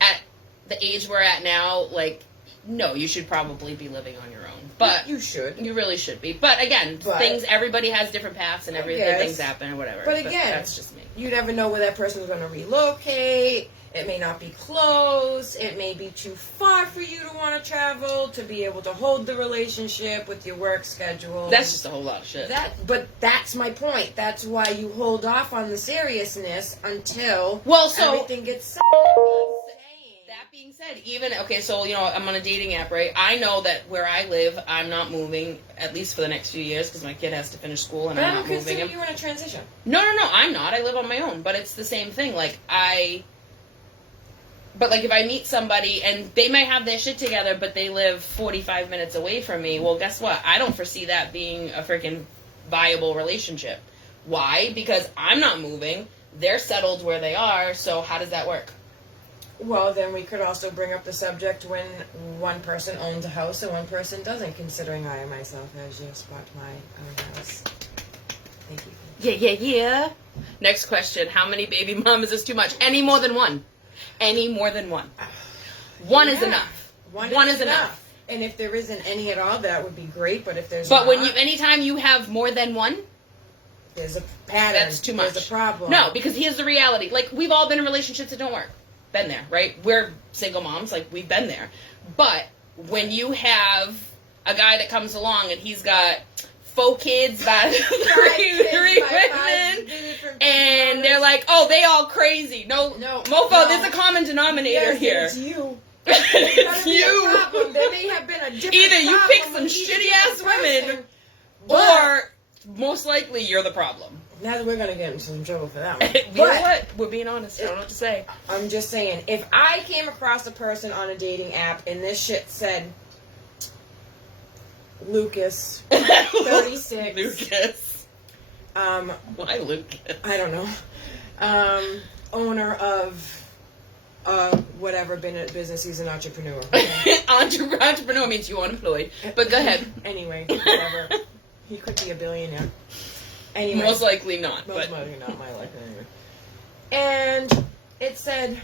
at the age we're at now, like, no, you should probably be living on your own. But you should. You really should be. But again, everybody has different paths and things happen or whatever. But again, that's just me. You never know where that person's going to relocate. It may not be close. It may be too far for you to want to travel to be able to hold the relationship with your work schedule. That's just a whole lot of shit. But that's my point. That's why you hold off on the seriousness until everything gets settled. That being said, so, I'm on a dating app, right? I know that where I live, I'm not moving, at least for the next few years, because my kid has to finish school, and I'm not moving him. But I don't consider you in a transition. No, I'm not. I live on my own, but it's the same thing. But if I meet somebody, and they might have their shit together, but they live 45 minutes away from me, well, guess what? I don't foresee that being a freaking viable relationship. Why? Because I'm not moving. They're settled where they are, so how does that work? Well, then we could also bring up the subject when one person owns a house and one person doesn't, considering I myself have just bought my own house. Thank you. Yeah. Next question. How many baby mamas is too much? Any more than one? Any more than one? One is enough. One is enough. And if there isn't any at all, that would be great, but if there's anytime you have more than one, there's a pattern. That's too much. There's a problem. No, because here's the reality. Like, we've all been in relationships that don't work. Been there, right? We're single moms, like, we've been there. But when you have a guy that comes along and he's got 4 kids by three women, and they're like, oh, they all crazy. No, mofo, there's a common denominator here. It's you. It's you. Problem. There may have been a different Either you problem pick some with each shitty ass different women, person, or most likely you're the problem. Now that we're gonna get into some trouble for that one. You know what? We're being honest. I don't know what to say. I'm just saying, if I came across a person on a dating app and this shit said Lucas, 36. Lucas. Why Lucas? I don't know. Owner of whatever business, he's an entrepreneur. Okay? Entrepreneur means you unemployed. But go ahead. Anyway, whatever. He could be a billionaire. Anyway, Most likely not. Most likely not, my life anyway. And it said,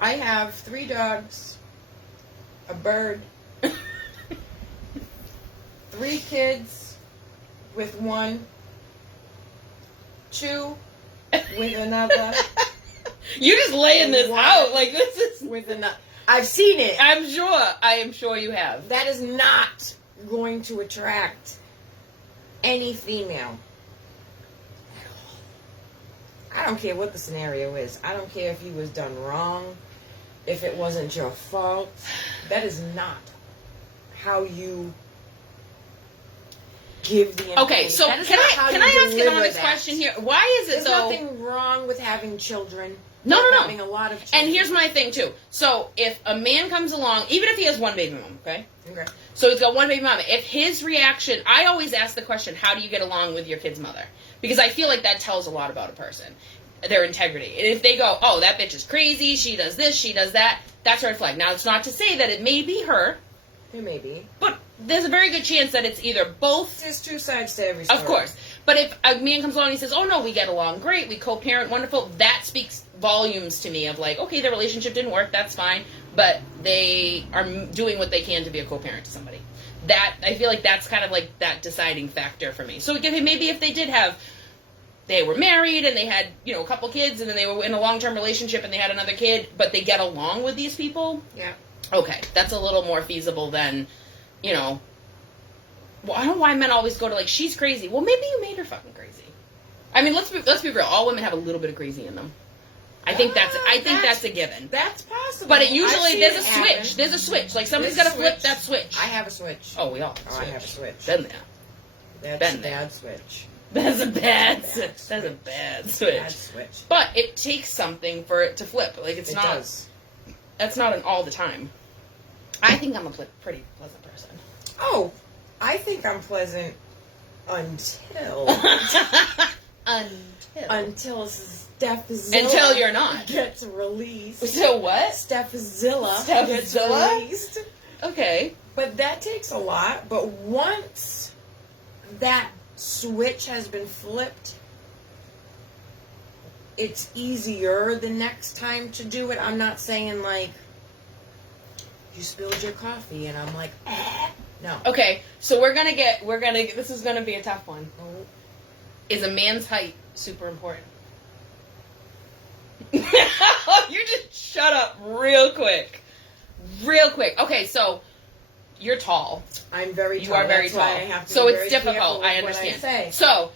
I have 3 dogs, a bird, 3 kids with 1, 2 with another. You just laying this out like this is with another. I've seen it. I am sure you have. That is not going to attract any female at all. I don't care what the scenario is. I don't care if you was done wrong, if it wasn't your fault. That is not how you give the information. Okay, so can I ask an honest question here? Why is it There's nothing wrong with having children. No. Having a lot of children. And here's my thing too. So if a man comes along, even if he has 1 baby mom, okay? Okay. So he's got 1 baby mama. If his reaction, I always ask the question, how do you get along with your kid's mother? Because I feel like that tells a lot about a person, their integrity. And if they go, oh, that bitch is crazy, she does this, she does that, that's a red flag. Now, it's not to say that it may be her. It may be. But there's a very good chance that it's either both. There's 2 sides to every story. Of course. But if a man comes along and he says, oh, no, we get along great, we co-parent, wonderful, that speaks volumes to me of like, okay, the relationship didn't work, that's fine, but they are doing what they can to be a co-parent to somebody. That, I feel like that's kind of like that deciding factor for me. So maybe if they were married and they had, a couple kids and then they were in a long-term relationship and they had another kid, but they get along with these people. Yeah. Okay, that's a little more feasible than, well, I don't know why men always go to like, she's crazy. Well, maybe you made her fucking crazy. I mean, let's be real. All women have a little bit of crazy in them. I think that's a given. That's possible. But there's a switch. There's a switch. Like somebody's got to flip that switch. I have a switch. Oh, we all. I have a switch. Been there. That's a bad switch. That's a bad switch. That's a bad switch. Bad switch. But it takes something for it to flip. Like it does. That's not an all the time. I think I'm a pretty pleasant person. Oh, I think I'm pleasant until until you're not gets released. So what? Stephzilla gets released. Okay, but that takes a lot. But once that switch has been flipped, it's easier the next time to do it. I'm not saying like you spilled your coffee and I'm like, no. Okay, so this is gonna be a tough one. Oh. Is a man's height super important? You just shut up real quick. Okay, so you're tall. I'm very tall. You are very tall. So it's difficult. I understand. So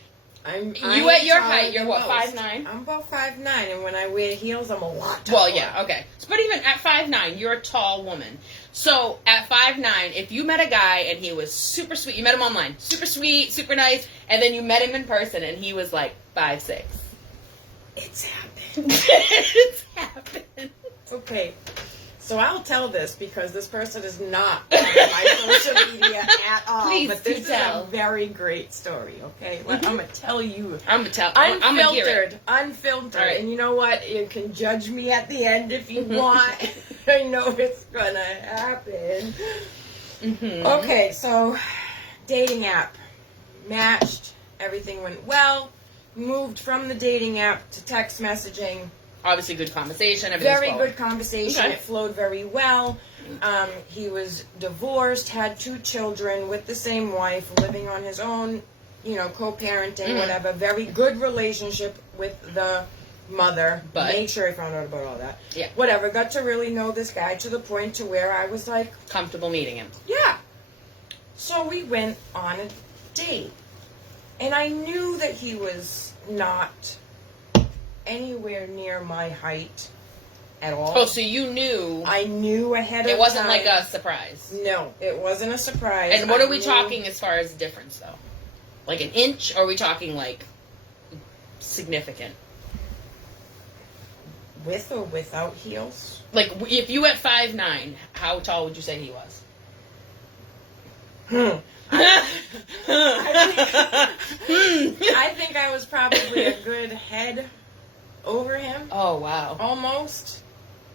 you at your height, you're what, 5'9"? I'm about 5'9", and when I wear heels, I'm a lot taller. Well, yeah, okay. But even at 5'9", you're a tall woman. So at 5'9", if you met a guy and he was super sweet, you met him online, super sweet, super nice, and then you met him in person and he was like 5'6". It's happened. It's happened. Okay. So I'll tell this because this person is not on my social media at all. Please, but this is a very great story, okay? I'm going to tell you. I'm going to tell. Unfiltered. Right. And you know what? You can judge me at the end if you want. I know it's going to happen. Mm-hmm. Okay, so dating app. Matched. Everything went well. Moved from the dating app to text messaging. Obviously good conversation. Very good conversation. Okay. It flowed very well. He was divorced, had 2 children with the same wife, living on his own, co-parenting, whatever. Very good relationship with the mother, But made sure I found out about all that. Yeah. Whatever, got to really know this guy to the point to where I was like, comfortable meeting him. yeah. So we went on a date. And I knew that he was not anywhere near my height at all. Oh, so you knew. I knew ahead of time. It wasn't like a surprise. No, it wasn't a surprise. And what are we talking as far as difference, though? Like an inch, or are we talking like significant? With or without heels? Like, if you at 5'9", how tall would you say he was? I think I was probably a good head over him. Oh, wow. Almost.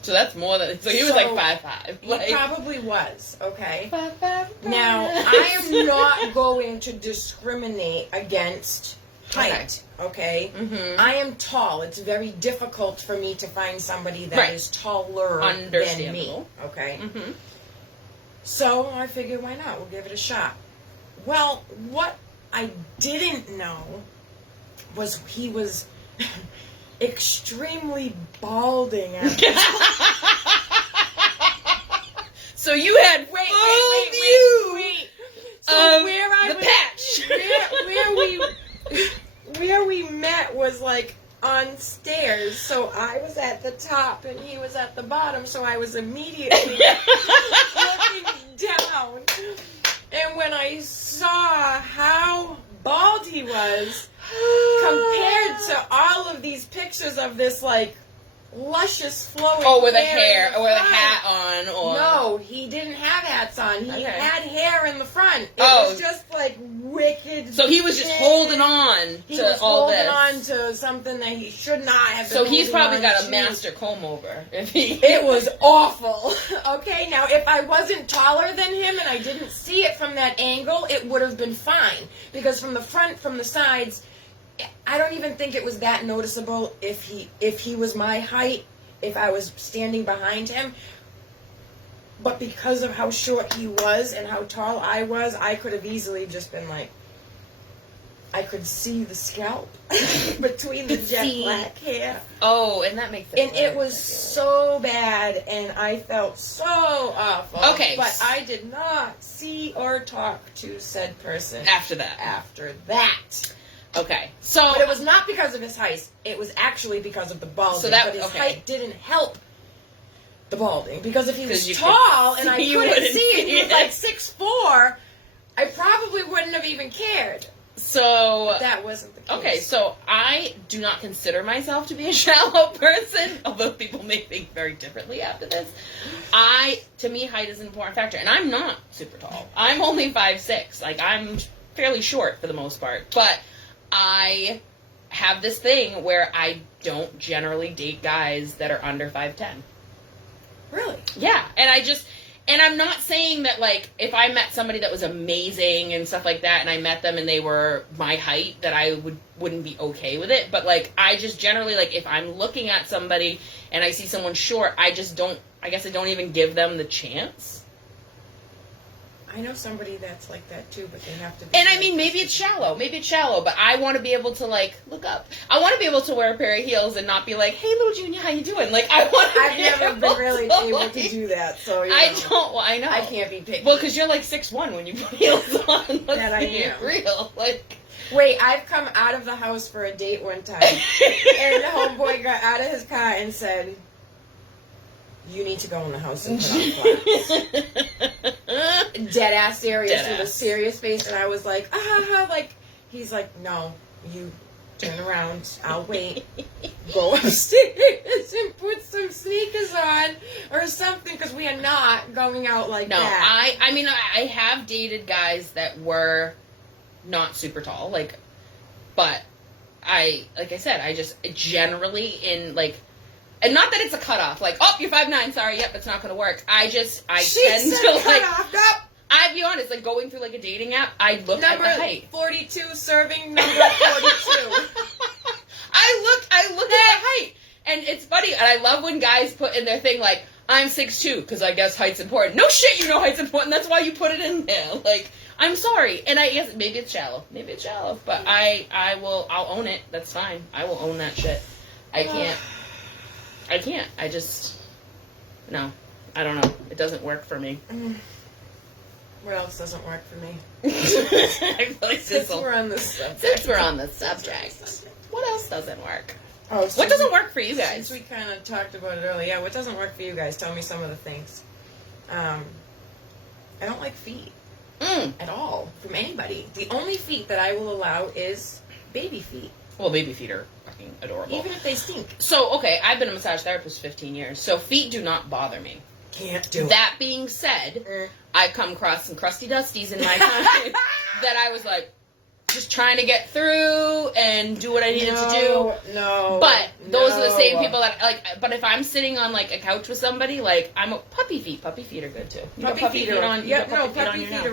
So that's more than... So he was like 5'5". He probably was, okay? 5'5". Now, I am not going to discriminate against height, okay? Mm-hmm. I am tall. It's very difficult for me to find somebody that is taller than me, okay? Mm-hmm. So I figured, why not? We'll give it a shot. Well, what I didn't know was he was extremely balding. So you had wait. So where I the was, patch. where we met was like on stairs. So I was at the top and he was at the bottom. So I was immediately looking down. And when I saw how bald he was compared to all of these pictures of this like luscious flowing with a hair or with a hat on, or no, he didn't have hats on. He had hair in the front. It was just like wicked. So he was just holding on to all this. He was holding on to something that he should not have been. So he's probably got a to. master comb over. If he, it was awful. Okay, now if I wasn't taller than him and I didn't see it from that angle, it would have been fine. Because from the front, from the sides, I don't even think it was that noticeable if he was my height, if I was standing behind him. But because of how short he was and how tall I was, I could have easily just been like, I could see the scalp between the jet black hair. Oh, and that makes it And it was so bad, and I felt so awful. Okay. But I did not see or talk to said person after that. Okay, so but it was not because of his height. It was actually because of the balding. But his height didn't help the balding, because if he was tall and I couldn't see and he was like 6'4", I probably wouldn't have even cared. So but that wasn't the case. Okay, so I do not consider myself to be a shallow person, although people may think very differently after this. To me, height is an important factor, and I'm not super tall. I'm only 5'6". Like, I'm fairly short for the most part, but I have this thing where I don't generally date guys that are under 5'10". Really? Yeah, and I'm not saying that, like, if I met somebody that was amazing and stuff like that, and I met them and they were my height, that I wouldn't be okay with it. But, like, I just generally, like, if I'm looking at somebody and I see someone short, I guess I don't even give them the chance. I know somebody that's like that too, but they have to be. And I mean, maybe it's shallow, but I want to be able to, like, look up. I want to be able to wear a pair of heels and not be like, hey, little Junior, how you doing? Like, I've never been really able to do that, so, I know. I can't be picky. Well, because you're like 6'1" when you put heels on. That I am. Real. Like, wait, I've come out of the house for a date one time, and the homeboy got out of his car and said, you need to go in the house and put on flats. Dead ass serious with a serious face, and I was like, like, he's like, no, you turn around, I'll wait, go upstairs and put some sneakers on or something, because we are not going out like that. I mean, I have dated guys that were not super tall, like, but like I said, I just generally in, like, and not that it's a cutoff, like, oh, you're 5'9", sorry, yep, it's not going to work. I tend to, like, I'd be honest, like, going through, like, a dating app, I look at the height. 42, serving number 42. I look at the height, and it's funny, and I love when guys put in their thing, like, I'm 6'2", because I guess height's important. No shit, you know height's important, that's why you put it in there, like, I'm sorry, and I guess, maybe it's shallow, but I'll own it, that's fine, I will own that shit. I can't. I just, no. I don't know. It doesn't work for me. What else doesn't work for me? Since we're on the subject. What else doesn't work? Oh, so what doesn't work for you guys? Since we kind of talked about it earlier, yeah, what doesn't work for you guys? Tell me some of the things. I don't like feet at all from anybody. The only feet that I will allow is baby feet. Well, baby feet are fucking adorable. Even if they stink. So, okay, I've been a massage therapist 15 years, so feet do not bother me. Can't do it. That being said, I've come across some crusty dusties in my time that I was like, just trying to get through and do what I needed to do. But those are the same people that, like, but if I'm sitting on, like, a couch with somebody, like, I'm a puppy feet. Puppy feet are good, too. Puppy feet are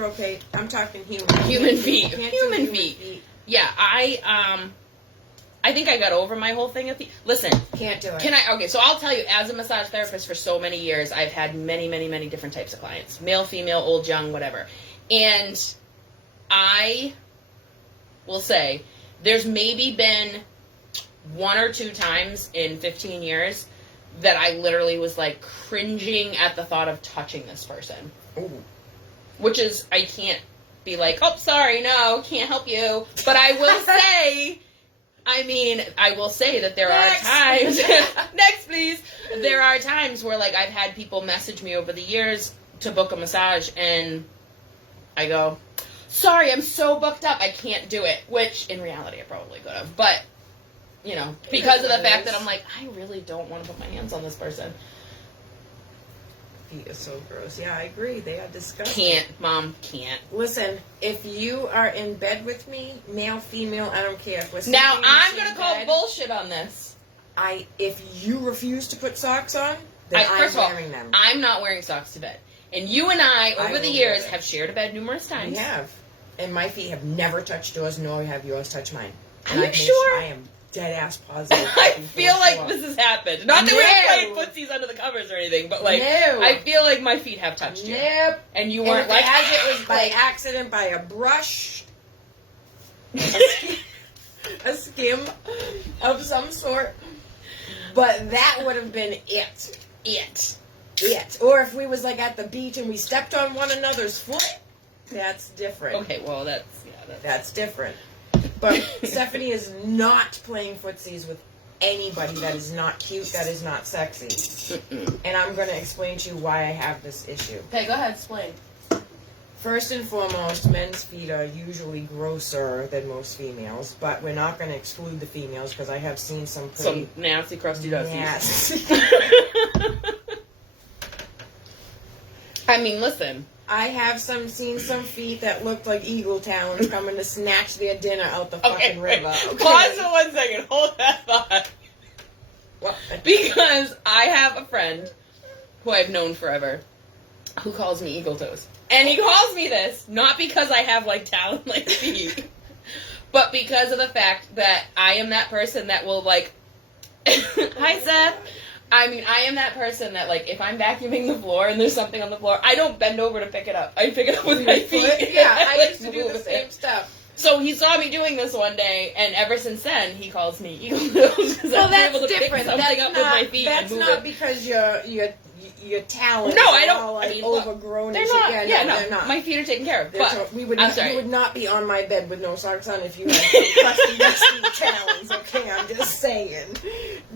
okay. I'm talking human feet. Human feet. Yeah, I think I got over my whole thing at the... Listen. Can't do it. Okay, so I'll tell you, as a massage therapist for so many years, I've had many, many, many different types of clients. Male, female, old, young, whatever. And I will say, there's maybe been 1 or 2 times in 15 years that I literally was, like, cringing at the thought of touching this person. Ooh. Which is, I can't be like, oh, sorry, no, can't help you. But I will say... I will say that there are times... Next, please! There are times where, like, I've had people message me over the years to book a massage, and I go, sorry, I'm so booked up, I can't do it. Which, in reality, I probably could have. But, you know, because of the fact that I'm like, I really don't want to put my hands on this person. Feet are so gross. Yeah, I agree. They are disgusting. Can't. Mom, can't. Listen, if you are in bed with me, male, female, I don't care. If we're now, I'm going to call bullshit on this. If you refuse to put socks on, then I'm wearing them. I'm not wearing socks to bed. And you and I, over the years, have shared a bed numerous times. We have. And my feet have never touched yours, nor have yours touched mine. Are you sure? I am dead-ass positive. I feel like this has happened. Not that we're playing footsies under the covers or anything, but, like, I feel like my feet have touched you. Nope. And you weren't like... As it was by accident, by a brush, a skim of some sort. But that would have been it. It. Or if we was, like, at the beach and we stepped on one another's foot, that's different. Okay, well, that's different. But Stephanie is not playing footsies with anybody that is not cute, that is not sexy. Mm-mm. And I'm going to explain to you why I have this issue. Okay, go ahead, explain. First and foremost, men's feet are usually grosser than most females, but we're not going to exclude the females because I have seen some pretty... Some nasty, crusty dusties. I mean, listen... I have seen some feet that looked like eagle talons coming to snatch their dinner out the fucking river. Okay. Pause for 1 second. Hold that thought. What? Because I have a friend who I've known forever who calls me eagle toes. And he calls me this, not because I have, like, talon-like feet, but because of the fact that I am that person that will, like... Hi, Seth. I mean, I am that person that, like, if I'm vacuuming the floor and there's something on the floor, I don't bend over to pick it up. I pick it up with my feet. Yeah, I used to do the same stuff. So he saw me doing this one day, and ever since then, he calls me eagle toes. Well, that's able to different. Pick something up with my feet. That's and move not it. Because your talons no, I don't. are all, like, I mean, overgrown. They're and not. shit. Yeah, no, they're not. My feet are taken care of. But you would not be on my bed with no socks on if you had some crusty, dusty talons. Okay, I'm just saying.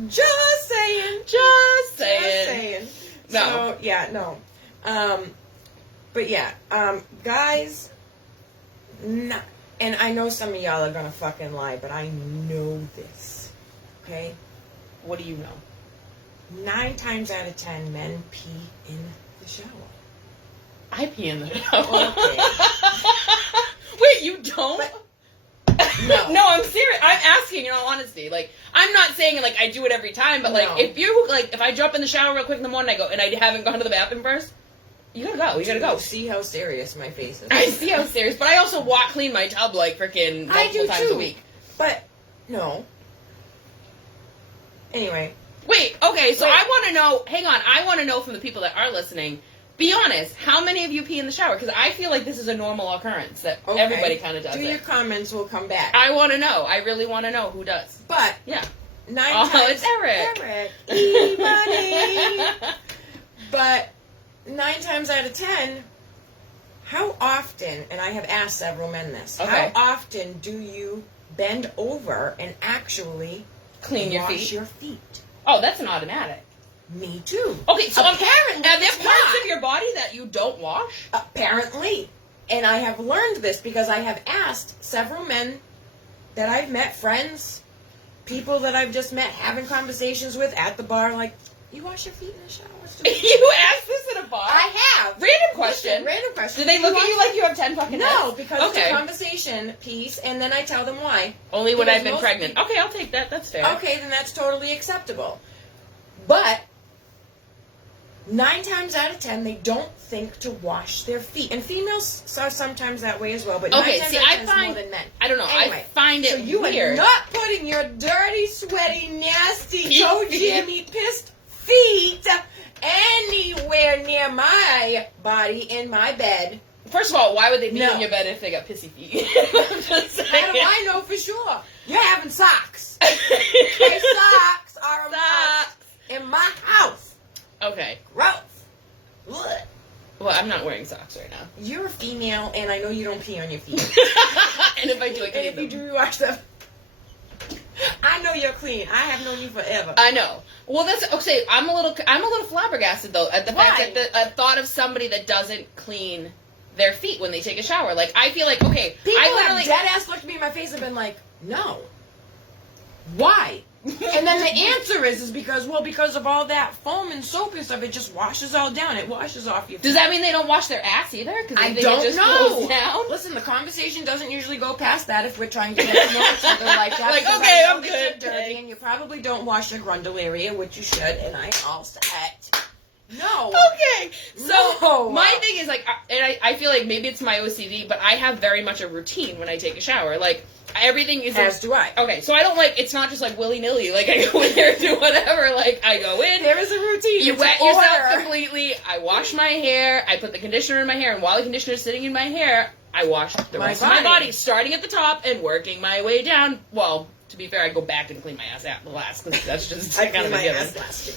Just saying. No. So, yeah, no. But yeah, guys, not, and I know some of y'all are gonna fucking lie, but I know this. Okay? What do you know? 9 times out of 10, men pee in the shower. I pee in the shower. Okay. Wait, you don't? No. No, I'm serious. I'm asking in all honesty. Like, I'm not saying, like, I do it every time, but, like, No. if I jump in the shower real quick in the morning, and I haven't gone to the bathroom first, you gotta go. See how serious my face is. I see how serious, but I also clean my tub, like, freaking multiple times a week. But, no. Anyway. Wait, okay, so I want to know, hang on, I want to know from the people that are listening, be honest, how many of you pee in the shower? Because I feel like this is a normal occurrence that everybody kind of does Do your comments, we'll come back. I want to know. I really want to know who does. But, yeah, it's Eric. Eric. E-money. But 9 times out of 10, how often, and I have asked several men this, okay. how often do you bend over and actually clean your wash your feet? Oh, that's an automatic. Me too. Okay, so apparently, are there parts of your body that you don't wash? Apparently. And I have learned this because I have asked several men that I've met, friends, people that I've just met, having conversations with at the bar, like, you wash your feet in the shower? You asked this at a bar? I have. Random question. Listen, random question. Do they look at you like you have 10 fucking heads? No, because it's a conversation piece, and then I tell them why. Only when I've been pregnant. Okay, I'll take that. That's fair. Okay, then that's totally acceptable. But 9 times out of 10, they don't think to wash their feet. And females are sometimes that way as well, but 9 times out of 10 is more than men. I don't know. Anyway, I find it so you weird. are not putting your dirty, sweaty, nasty, toe Jimmy pissed feet anywhere near my body in my bed. First of all, why would they be in your bed if they got pissy feet? How do I know for sure? You're having socks. Okay, socks are a must in my house. Okay. Gross. Ugh. Well, I'm not wearing socks right now. You're a female, and I know you don't pee on your feet. And if I do, I clean them. And if you do, you wash them. I know you're clean. I have known you forever. I know. Well, that's okay. I'm a little flabbergasted though at the fact that the thought of somebody that doesn't clean their feet when they take a shower. Like, I feel like, okay, people I literally have dead ass looked me in my face and been like, no. Why? And then the answer is because of all that foam and soap and stuff, it just washes all down. It washes off your feet. Does that mean they don't wash their ass either? I don't know. Listen, the conversation doesn't usually go past that if we're trying to get to know each other like that. Like, because okay, I know I'm that good. You're dirty, and you probably don't wash your grundle area, which you should, and I all set. No. Okay. So No. my thing is like, and I feel like maybe it's my OCD, but I have very much a routine when I take a shower. Like, everything is as do I. Okay, so I don't like, it's not just like willy-nilly, like I go in there and do whatever, like I go in. There is a routine. You wet yourself completely, I wash my hair, I put the conditioner in my hair, and while the conditioner is sitting in my hair, I wash the rest of my body, starting at the top and working my way down. Well, to be fair, I go back and clean my ass out the last, because that's just I kind of my a given. ass last year.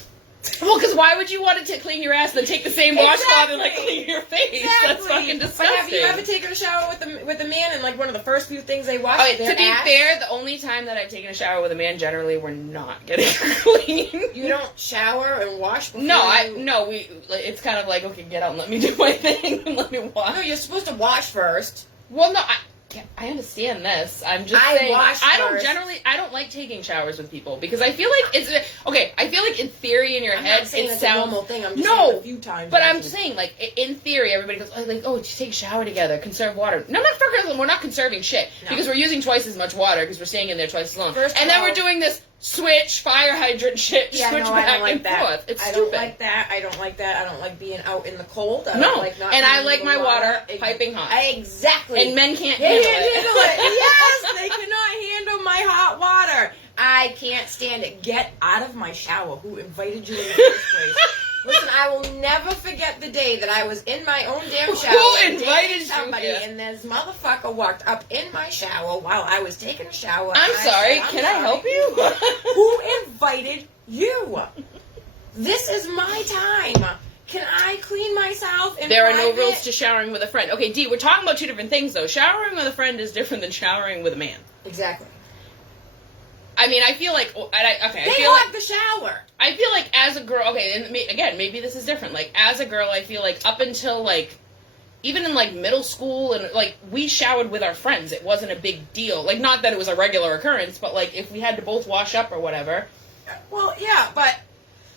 Well, because why would you want to clean your ass and then take the same washcloth and like clean your face? Exactly. That's fucking disgusting. But have you ever taken a shower with a man and like one of the first few things they wash? Okay, to be fair, the only time that I've taken a shower with a man, generally, we're not getting clean. You don't shower and wash before it's kind of like, okay, get out and let me do my thing and let me wash. No, you're supposed to wash first. Well, no, I understand this. I'm just saying. I don't like taking showers with people because I feel like it's okay. I feel like in theory in your head not saying it it's sounds a normal thing. I'm just saying a few times. But I'm saying like in theory everybody goes like, oh, just take a shower together, conserve water. No, we're not conserving shit because we're using twice as much water because we're staying in there twice as long. And then we're doing this switch fire hydrant shit. Switch back and forth. It's stupid. I don't like that. I don't like that. I don't like being out in the cold. I like my water piping hot. Exactly. And men can't handle it. Yes, they cannot handle my hot water. I can't stand it. Get out of my shower. Who invited you in the first place? Listen, I will never forget the day that I was in my own damn shower. Who invited somebody? And this motherfucker walked up in my shower while I was taking a shower. I'm sorry. Can I help you? Who invited you? This is my time. Can I clean myself in There are private? no rules to showering with a friend. Okay, Dee, we're talking about two different things, though. Showering with a friend is different than showering with a man. Exactly. I mean, I feel like... They love the shower. I feel like as a girl... Okay, and again, maybe this is different. Like, as a girl, I feel like up until, like... Even in, like, middle school, and, like, we showered with our friends. It wasn't a big deal. Like, not that it was a regular occurrence, but, like, if we had to both wash up or whatever... Well, yeah, but...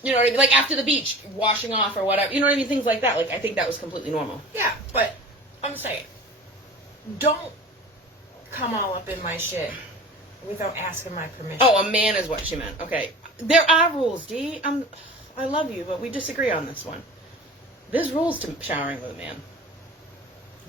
You know what I mean? Like, after the beach, washing off or whatever. You know what I mean? Things like that. Like, I think that was completely normal. Yeah, but I'm saying, don't come all up in my shit without asking my permission. Oh, a man is what she meant. Okay. There are rules, Dee. I love you, but we disagree on this one. There's rules to showering with a man.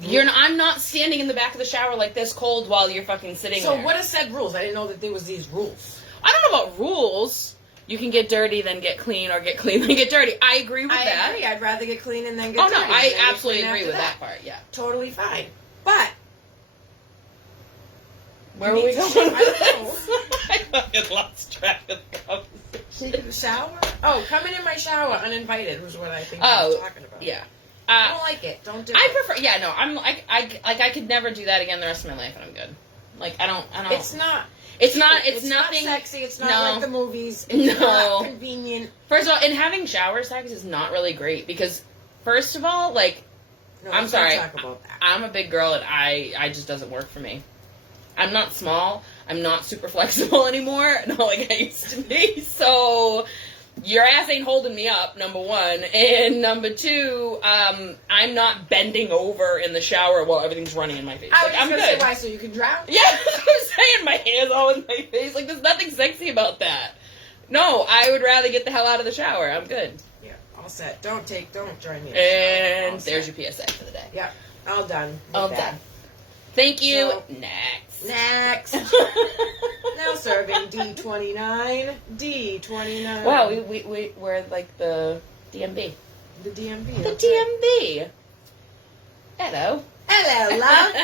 I'm not standing in the back of the shower like this cold while you're fucking sitting there. So what is said rules? I didn't know that there was these rules. I don't know about rules. You can get dirty, then get clean, or get clean, then get dirty. I agree with that. I agree. I'd rather get clean and then get dirty. Oh, no, I absolutely agree with that part, yeah. Totally fine. But Where were we going? I I fucking lost track of the conversation. Taking a shower? Oh, coming in my shower uninvited was what I think I was talking about. Yeah. I don't like it. Don't do it. I prefer. Yeah, no. I'm like I could never do that again the rest of my life, and I'm good. Like I don't. It's not. It's nothing. Not sexy. It's not No. like the movies. It's not convenient. First of all, and having shower sex is not really great because, first of all, like, No, I'm sorry, talk about that. I'm a big girl and I just doesn't work for me. I'm not small. I'm not super flexible anymore. Not like I used to be. So your ass ain't holding me up, number one. And number two, I'm not bending over in the shower while everything's running in my face. I was I'm gonna good. say why, so you can drown? Yeah, that's what I'm saying. My hands all in my face. Like, there's nothing sexy about that. No, I would rather get the hell out of the shower. I'm good. Yeah, all set. Don't join me in the shower. And there's your PSA for the day. Yep, all done. All done. Thank you. So, Next. Now serving D29. D29. Wow, we're like the DMV. The DMV. The DMV. Hello. Hello, love.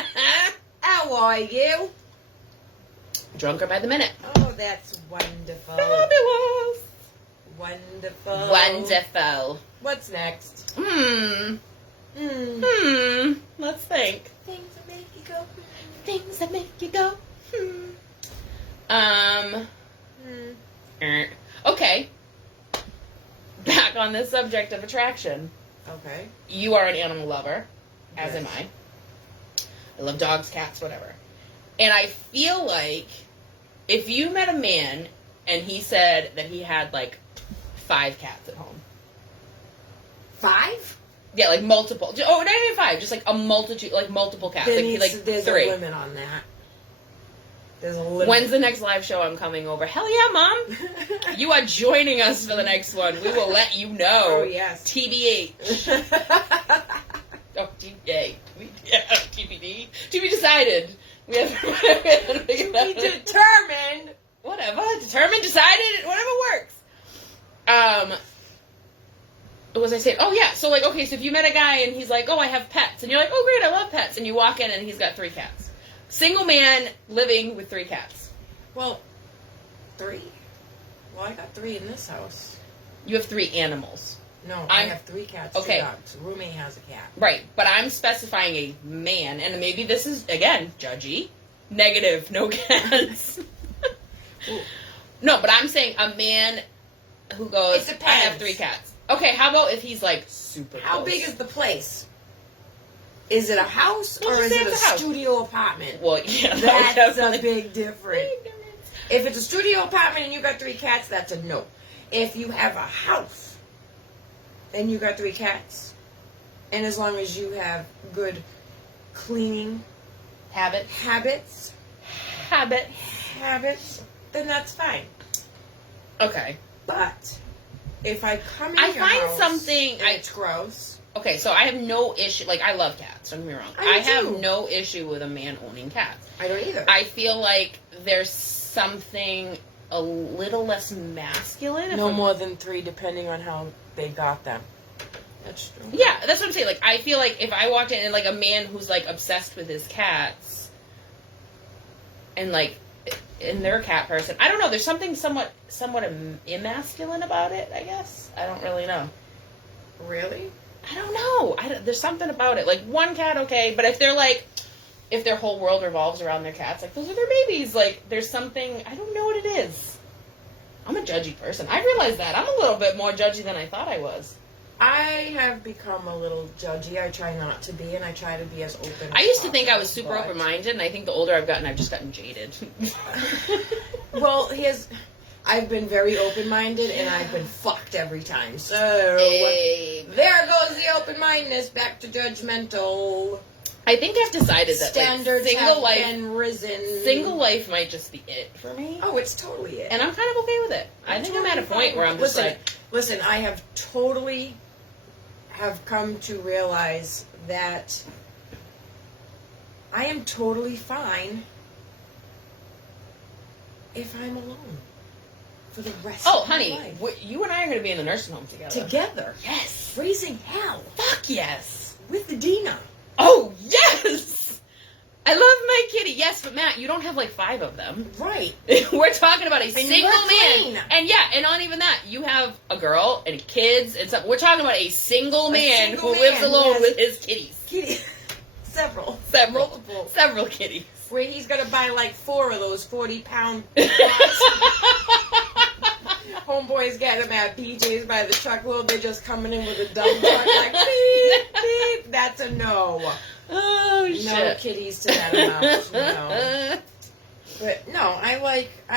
How are you? Drunker by the minute. Oh, that's wonderful. Fabulous. Wonderful. Wonderful. What's next? Let's think. Things that make you go. Things that make you go. Okay. Back on this subject of attraction. Okay. You are an animal lover, as Yes. am I. I love dogs, cats, whatever. And I feel like if you met a man and he said that he had like 5 cats at home. 5? Yeah, like multiple. Oh, not even 5, just like a multitude, like multiple cats. There's 3. a limit on that. There's a limit. When's the next live show I'm coming over? Hell yeah, Mom! You are joining us for the next one. We will let you know. Oh, yes. TBH. Oh, yeah, TBD. To be decided. We have to be determined. Whatever. Determined, decided, whatever works. What was I saying? Oh, yeah. So, like, okay, so if you met a guy and he's like, oh, I have pets. And you're like, oh, great, I love pets. And you walk in and he's got 3 cats. Single man living with 3 cats. Well, 3? Well, I got 3 in this house. You have 3 animals. No, I have 3 cats, okay. 2 dogs. Roommate has a cat. Right, but I'm specifying a man, and maybe this is, again, judgy. Negative, no cats. No, but I'm saying a man who goes, I have 3 cats. Okay, how about if he's, like, super How close? big is the place? Is it a house or is it a studio apartment? Well, yeah. That's a big difference. If it's a studio apartment and you got 3 cats, that's a no. If you have a house and you got 3 cats, and as long as you have good cleaning habits, then that's fine. Okay. But if I come in I your find house something and it's gross. Okay, so I have no issue. Like, I love cats. Don't get me wrong. I have no issue with a man owning cats. I don't either. I feel like there's something a little less masculine. No more than 3, depending on how they got them. That's true. Yeah, that's what I'm saying. Like, I feel like if I walked in and, like, a man who's, like, obsessed with his cats and, like, and they're a cat person, I don't know. There's something somewhat emasculine about it, I guess. I don't really know. Really? I don't know. There's something about it. Like, one cat, okay, but if they're, like, if their whole world revolves around their cats, like, those are their babies. Like, there's something, I don't know what it is. I'm a judgy person. I realize that. I'm a little bit more judgy than I thought I was. I have become a little judgy. I try not to be, and I try to be as open as I used to think I possible, was super open-minded, and I think the older I've gotten, I've just gotten jaded. Well, I've been very open-minded, and I've been fucked every time. So, there goes the open-mindedness, back to judgmental. I think I've decided that standards have been risen. Single life might just be it for me. Oh, it's totally it. And I'm kind of okay with it. I think I'm at a point where I'm just like... Listen, I have come to realize that I am totally fine if I'm alone for the rest of my life. Oh, honey, you and I are going to be in the nursing home together. Together. Yes. Raising hell. Fuck yes. With the Dina. Oh, yes! I love my kitty. yes, but Matt, you don't have like 5 of them. Right. We're talking about a single man. clean. And yeah, and not even that. You have a girl and kids and stuff. We're talking about a single man who lives alone with his kitties. Several. Multiple. Several kitties. Where he's going to buy like 4 of those 40-pound homeboys get them at PJ's by the truckload. They're just coming in with a dump truck like, beep, beep. That's a no. Oh, shit. No kitties to that amount. No. But no, I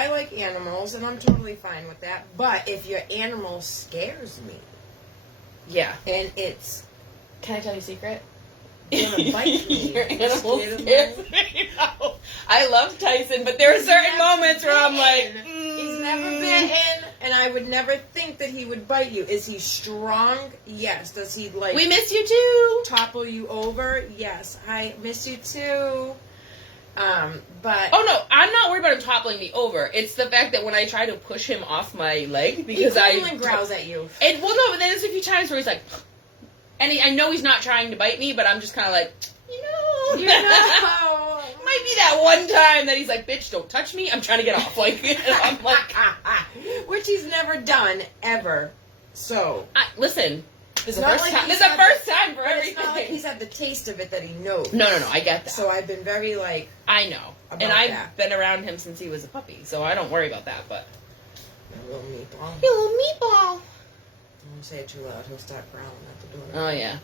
like animals, and I'm totally fine with that. But if your animal scares me, yeah, and it's, can I tell you a secret? Gonna bite me. Your animal scares me. No. I love Tyson, but there are certain moments where I'm like, he's never bitten, and I would never think that he would bite you. Is he strong? Yes. Does he like? We miss you too. Topple you over? Yes. I miss you too. But oh no, I'm not worried about him toppling me over. It's the fact that when I try to push him off my leg because he growls at you. And well, no, but then there's a few times where he's like, and I know he's not trying to bite me, but I'm just kind of like, you know, might be that one time that he's like, bitch, don't touch me. I'm trying to get off. Like, and I'm like, which he's never done ever. So listen. This is the first time. This is the first time for everything. It's not like he's had the taste of it that he knows. No, I get that. So I've been very like. I know, and I've been around him since he was a puppy, so I don't worry about that. But a little meatball. Your little meatball. Don't say it too loud. He'll start growling at the door. Oh yeah,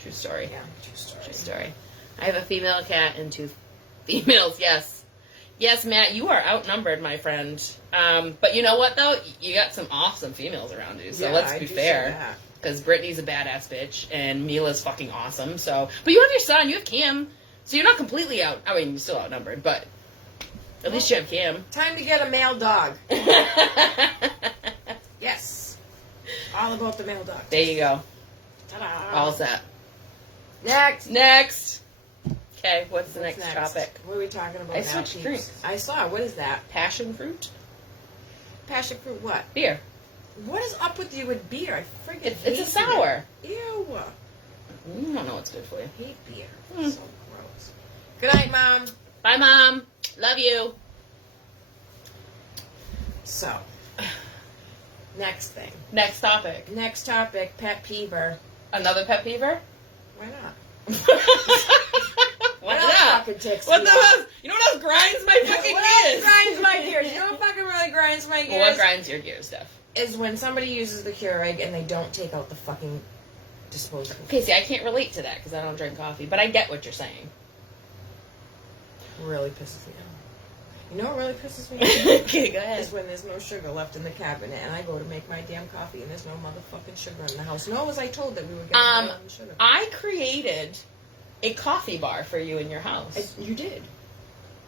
true story. Yeah, true story. True story. I have a female cat and 2 females. Yes, Matt, you are outnumbered, my friend. But you know what though? You got some awesome females around you. So let's be fair. Because Brittany's a badass bitch, and Mila's fucking awesome. So, but you have your son, you have Cam, so you're not completely out. I mean, you're still outnumbered, but at least you have Cam. Time to get a male dog. Yes, all about the male dog. There you go. Ta-da. All set. Next. Okay, what's the next topic? What are we talking about? I switched drinks. I saw. What is that? Passion fruit. Passion fruit. What? Beer. What is up with you with beer? I freaking hate it's a sour. Beer. Ew. You don't know what's good for you. I hate beer. So gross. Good night, Mom. Bye, Mom. Love you. So, next thing. Next topic. Next topic, pet peever. Another pet peever? Why not? Why what not? fucking ticks what me the off? hell? You know what else grinds my fucking gears? What grinds my gears? You know what fucking really grinds my gears? Well, what grinds your gears, Steph? Is when somebody uses the Keurig and they don't take out the fucking disposable. Okay, see, I can't relate to that because I don't drink coffee, but I get what you're saying. Really pisses me off. You know what really pisses me off? Okay, go ahead. Is when there's no sugar left in the cabinet and I go to make my damn coffee and there's no motherfucking sugar in the house. No, was I told that we were getting sugar? I created a coffee bar for you in your house. You did.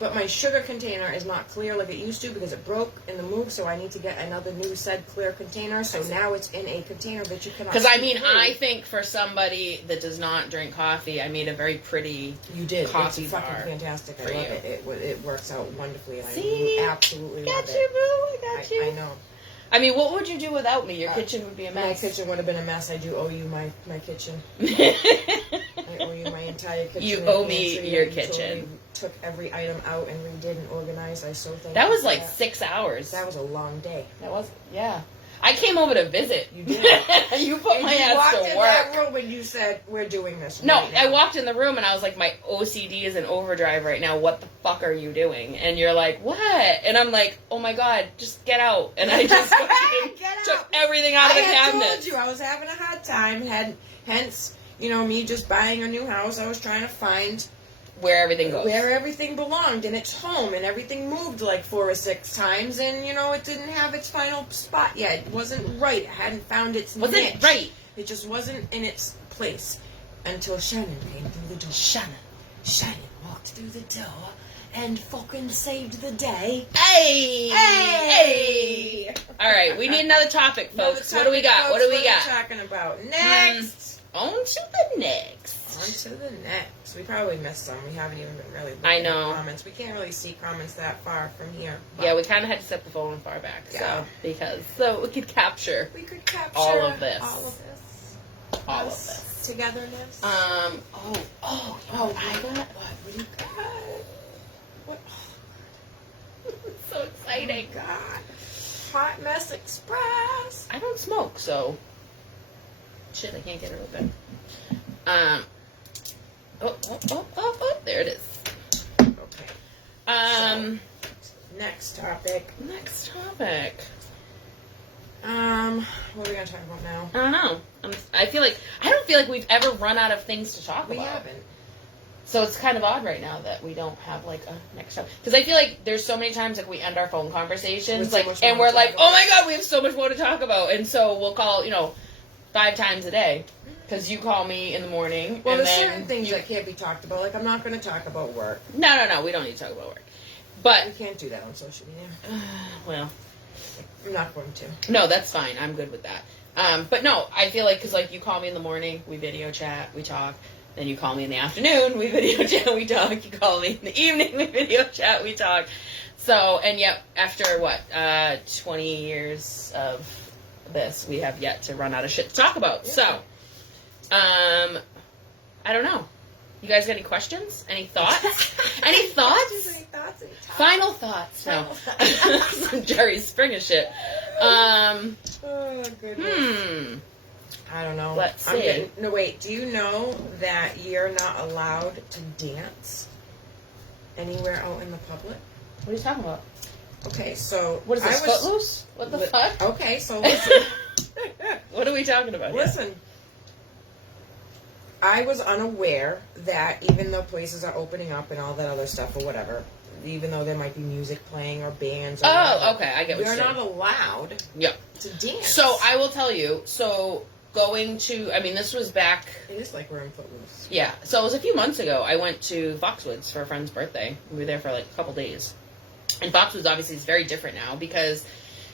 But my sugar container is not clear like it used to because it broke in the move, so I need to get another new said clear container. So now it's in a container that you cannot. Because I mean, I think for somebody that does not drink coffee, I made a very pretty coffee it's bar. fucking fantastic. I for love you. it. It works out wonderfully, and See? I absolutely love Got it. you, boo. I got you. I know. I mean, what would you do without me? Your kitchen would be a mess. My kitchen would have been a mess. I do owe you my kitchen. I owe you my entire kitchen. You and owe me pantry. your You kitchen. totally took every item out and redid and organized. I so thank That you was for like that. 6 hours. That was a long day. That was, yeah. I came over to visit. You did. You put my you ass walked to in work. that room and you said, "We're doing this." No, right now." I walked in the room and I was like, my OCD is in overdrive right now. What the fuck are you doing? And you're like, what? And I'm like, oh my god, just get out. And I just fucking took everything out of the cabinet. I told you I was having a hard time. Hence, me just buying a new house. I was trying to find where everything goes. Where everything belonged, and its home, and everything moved like 4 or 6 times, and it didn't have its final spot yet. It wasn't right. It hadn't found its niche. Wasn't right. It just wasn't in its place until Shannon came through the door. Shannon walked through the door and fucking saved the day. Hey! All right, we need another topic, folks. What do we got? What do we got? What are we talking about next? On to the next. On to the next. We probably missed some. We haven't even been really looking I know. at comments. We can't really see comments that far from here. Yeah, we kind of had to set the phone far back, so we could capture. We could capture all of this. All of this. Togetherness. I got. What do you got? What exciting. God. Hot Mess Express. I don't smoke, so shit, I can't get it open. There it is. Okay. Next topic. What are we gonna talk about now? I don't know. I don't feel like we've ever run out of things to talk about. We haven't. So it's kind of odd right now that we don't have like a next topic. Because I feel like there's so many times like we end our phone conversations and we're like, oh my god, we have so much more to talk about, and so we'll call 5 times a day. Because you call me in the morning. Well, and there's then certain things that can't be talked about. Like, I'm not going to talk about work. No, we don't need to talk about work. But you can't do that on social media. Well, I'm not going to. No, that's fine. I'm good with that. But no, I feel like, because like you call me in the morning, we video chat, we talk. Then you call me in the afternoon, we video chat, we talk. You call me in the evening, we video chat, we talk. So, and yet, after 20 years of this, we have yet to run out of shit to talk about. Yeah. So, I don't know. You guys got any questions? Any thoughts? Any thoughts? Final thoughts. No. Some Jerry Springer shit. Oh, goodness. I don't know. Let's see. No, wait. Do you know that you're not allowed to dance anywhere out in the public? What are you talking about? Okay, so... What is this, Footloose? What the fuck? Okay, so listen. What are we talking about here? Listen. I was unaware that even though places are opening up and all that other stuff or whatever, even though there might be music playing or bands or whatever, okay, I get what you're saying. You're not allowed to dance. So I will tell you, going to, this was back... It is like we're in Footloose. Yeah, so it was a few months ago. I went to Foxwoods for a friend's birthday. We were there for like a couple days. And Foxwoods obviously is very different now because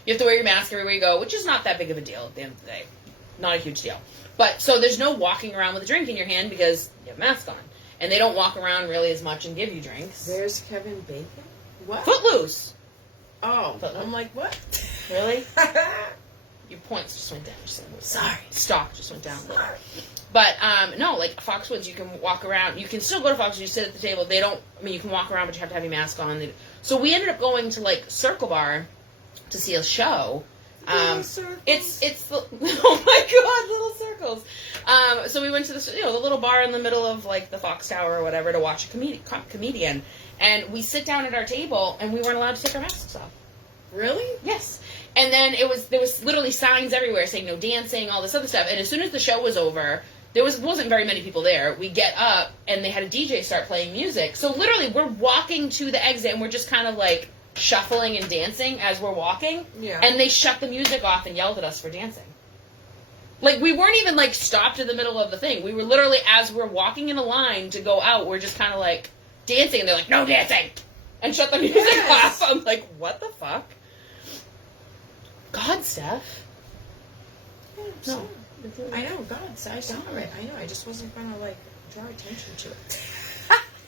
you have to wear your mask everywhere you go, which is not that big of a deal at the end of the day. Not a huge deal. But, so there's no walking around with a drink in your hand because you have a mask on. And they don't walk around really as much and give you drinks. There's Kevin Bacon? What? Footloose! Oh, Footloose. I'm like, what? Really? Your points just went down. Sorry. Stock just went down. Sorry. But, no, like, Foxwoods, you can walk around. You can still go to Foxwoods. You sit at the table. They don't, you can walk around, but you have to have your mask on. So we ended up going to, like, Circle Bar to see a show. It's oh my god, little circles. So we went to the little bar in the middle of like the Fox Tower or whatever to watch a comedian, and we sit down at our table and we weren't allowed to take our masks off. Really? Yes. And then there was literally signs everywhere saying no dancing, all this other stuff. And as soon as the show was over, wasn't very many people there. We get up and they had a DJ start playing music. So literally we're walking to the exit and we're just kind of like shuffling and dancing as we're walking. Yeah. And they shut the music off and yelled at us for dancing. Like, we weren't even, like, stopped in the middle of the thing. We were literally, as we're walking in a line to go out, we're just kind of, like, dancing. And they're like, no dancing! And shut the music off. I'm like, what the fuck? God, Steph. Yeah, no. I know, God, I saw it. I know, I just wasn't going to, like, draw attention to it.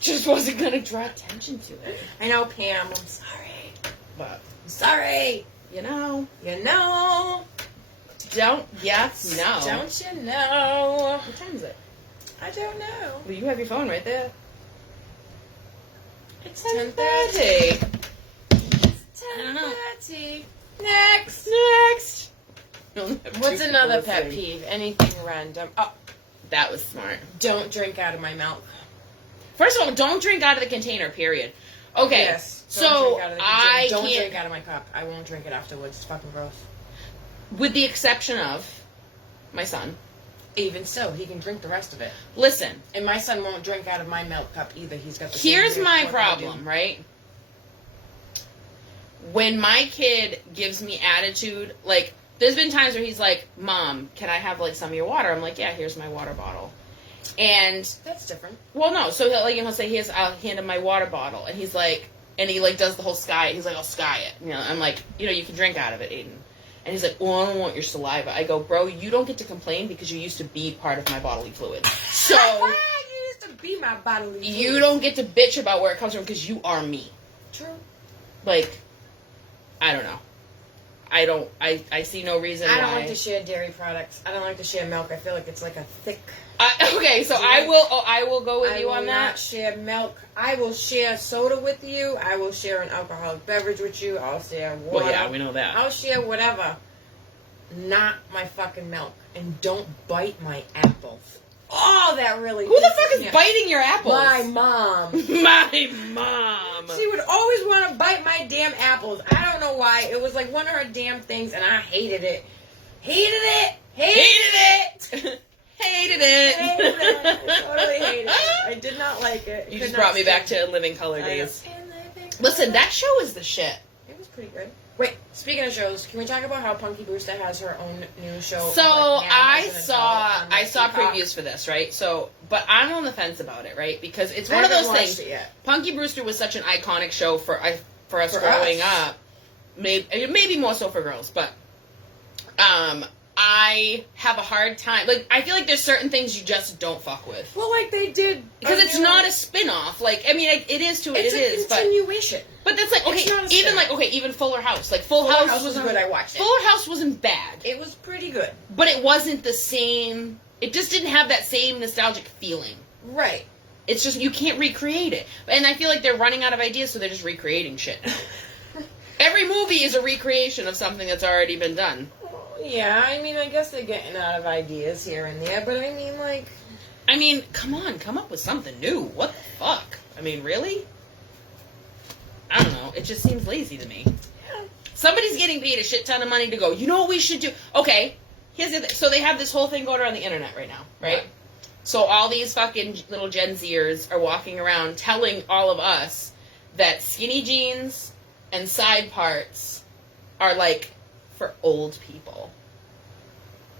Just wasn't going to draw attention to it. I know, Pam, I'm sorry. But I'm sorry. You know. Don't you know? What time is it? I don't know. Well, you have your phone right there. It's 10:30. It's 10:30. Next. What's another pet peeve? Anything random. Oh, that was smart. Don't drink out of my milk. First of all, don't drink out of the container, period. Okay. Yes. So don't drink out of my cup. I won't drink it afterwards. It's fucking gross. With the exception of my son. Even so, he can drink the rest of it. Listen. And my son won't drink out of my milk cup either. He's got the Here's my problem, right? When my kid gives me attitude, like, there's been times where he's like, Mom, can I have, like, some of your water? I'm like, yeah, here's my water bottle. And that's different. Well, no. So he'll say, I'll hand him my water bottle. And he's like, and he, like, does the whole sky. He's like, I'll sky it. I'm like, you can drink out of it, Aiden. And he's like, I don't want your saliva. I go, bro, you don't get to complain because you used to be part of my bodily fluid. So you used to be my bodily fluid. You don't get to bitch about where it comes from because you are me. True. Like, I don't know. I see no reason why. I don't like to share dairy products. I don't like to share milk. I feel like it's like a thick... okay, so I will go with you on that. I will not share milk. I will share soda with you. I will share an alcoholic beverage with you. I'll share water. Well, yeah, we know that. I'll share whatever. Not my fucking milk. And don't bite my apples. Oh, that really... Who the fuck is biting your apples? My mom. My mom. She would always want to bite my damn apples. I don't know why. It was like one of her damn things, and I hated it. Hated it. Hated it. Hated it. I totally hated it. I did not like it. You just brought me back to Living Color days. Listen, that show is the shit. It was pretty good. Wait, speaking of shows, can we talk about how Punky Brewster has her own new show? So like I saw previews for this, right? So, but I'm on the fence about it, right? Because it's one of those things. Punky Brewster was such an iconic show for us growing up. Maybe more so for girls, but I have a hard time. Like, I feel like there's certain things you just don't fuck with. Well, like they did. Because it's not a spin-off. Like, I mean, it is to it. It is. It's a continuation. But that's like, okay, even Fuller House. Like, Full House was good. I watched it. Fuller House wasn't bad. It was pretty good. But it wasn't the same. It just didn't have that same nostalgic feeling. Right. It's just, you can't recreate it. And I feel like they're running out of ideas, so they're just recreating shit. Every movie is a recreation of something that's already been done. Yeah, I mean, I guess they're getting out of ideas here and there, but I mean, like... I mean, come on, come up with something new. What the fuck? I mean, really? I don't know. It just seems lazy to me. Yeah. Somebody's getting paid a shit ton of money to go, you know what we should do? Okay, here's the so they have this whole thing going around the internet right now, right? Yeah. So all these fucking little Gen Zers are walking around telling all of us that skinny jeans and side parts are, like, for old people.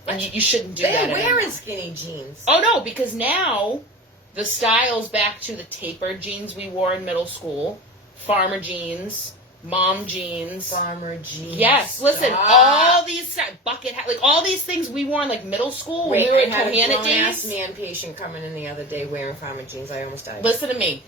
And you shouldn't do that anymore. They're wearing skinny jeans. Oh, no, because now the style's back to the tapered jeans we wore in middle school. Farmer jeans. Mom jeans. Farmer jeans. Yes, listen, all these bucket hat, like all these things we wore in like middle school when we were in Cohannet days. I had a man patient coming in the other day wearing farmer jeans. I almost died. Listen to me.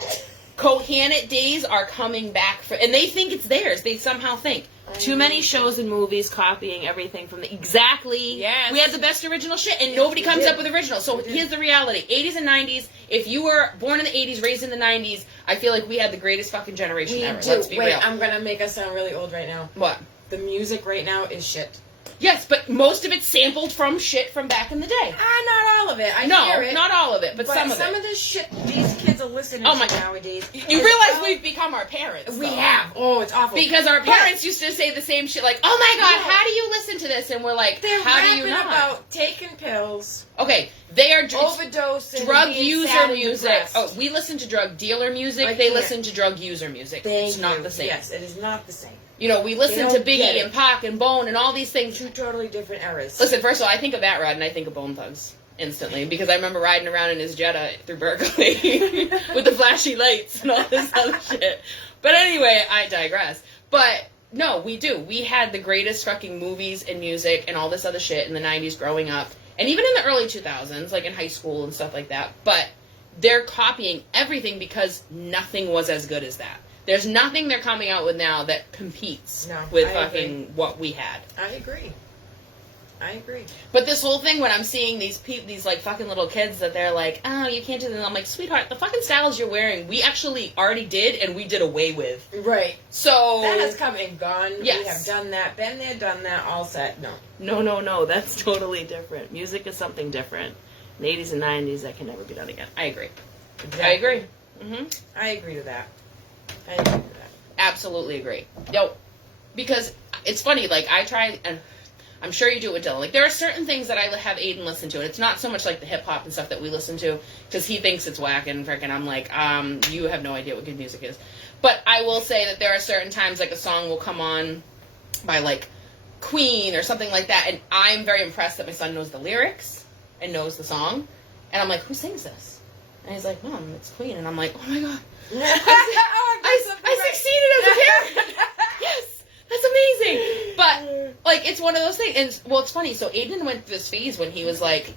Cohannet days are coming back and they think it's theirs. They somehow think. Too many shows and movies copying everything from exactly. Yes. We had the best original shit, and nobody comes up with original. So here's the reality: 80s and 90s. If you were born in the 80s, raised in the 90s, I feel like we had the greatest fucking generation ever. Let's be real. I'm gonna make us sound really old right now. What? The music right now is shit. Yes, but most of it's sampled from shit from back in the day. Not all of it. I hear it. Not all of it, but some of it. Some of this shit these kids are listening to nowadays. You realize we've become our parents. We have. Oh, it's awful. Because our parents used to say the same shit like, oh my god, how do you listen to this? And we're like, how do you not? About taking pills. Okay, they are overdosing. Drug user music. Oh, we listen to drug dealer music. They listen to drug user music. It's not the same. Yes, it is not the same. You know, we listen to Biggie and Pac and Bone and all these things. Two totally different eras. Listen, first of all, I think of That Rod and I think of Bone Thugs instantly because I remember riding around in his Jetta through Berkeley with the flashy lights and all this other shit. But anyway, I digress. But no, we do. We had the greatest fucking movies and music and all this other shit in the 90s growing up. And even in the early 2000s, like in high school and stuff like that. But they're copying everything because nothing was as good as that. There's nothing they're coming out with now that competes with fucking what we had. I agree. But this whole thing when I'm seeing these like fucking little kids that they're like, oh, you can't do that. And I'm like, sweetheart, the fucking styles you're wearing, we actually already did and we did away with. Right. So that has come and gone. Yes. We have done that, been there, done that, all set. No. That's totally different. Music is something different. In the 80s and 90s, that can never be done again. I agree. Exactly. I agree. Mm-hmm. I agree to that. Absolutely agree. Yo, because it's funny, like, I try, and I'm sure you do it with Dylan, like, there are certain things that I have Aiden listen to, and it's not so much like the hip-hop and stuff that we listen to, because he thinks it's whack, and freaking I'm like, you have no idea what good music is. But I will say that there are certain times, like, a song will come on by, like, Queen or something like that, and I'm very impressed that my son knows the lyrics and knows the song, and I'm like, who sings this? And he's like, Mom, it's Queen, and I'm like, oh my god. I succeeded as a parent. Yes, that's amazing. But like, it's one of those things. And well, it's funny. So Aiden went through this phase when he was like,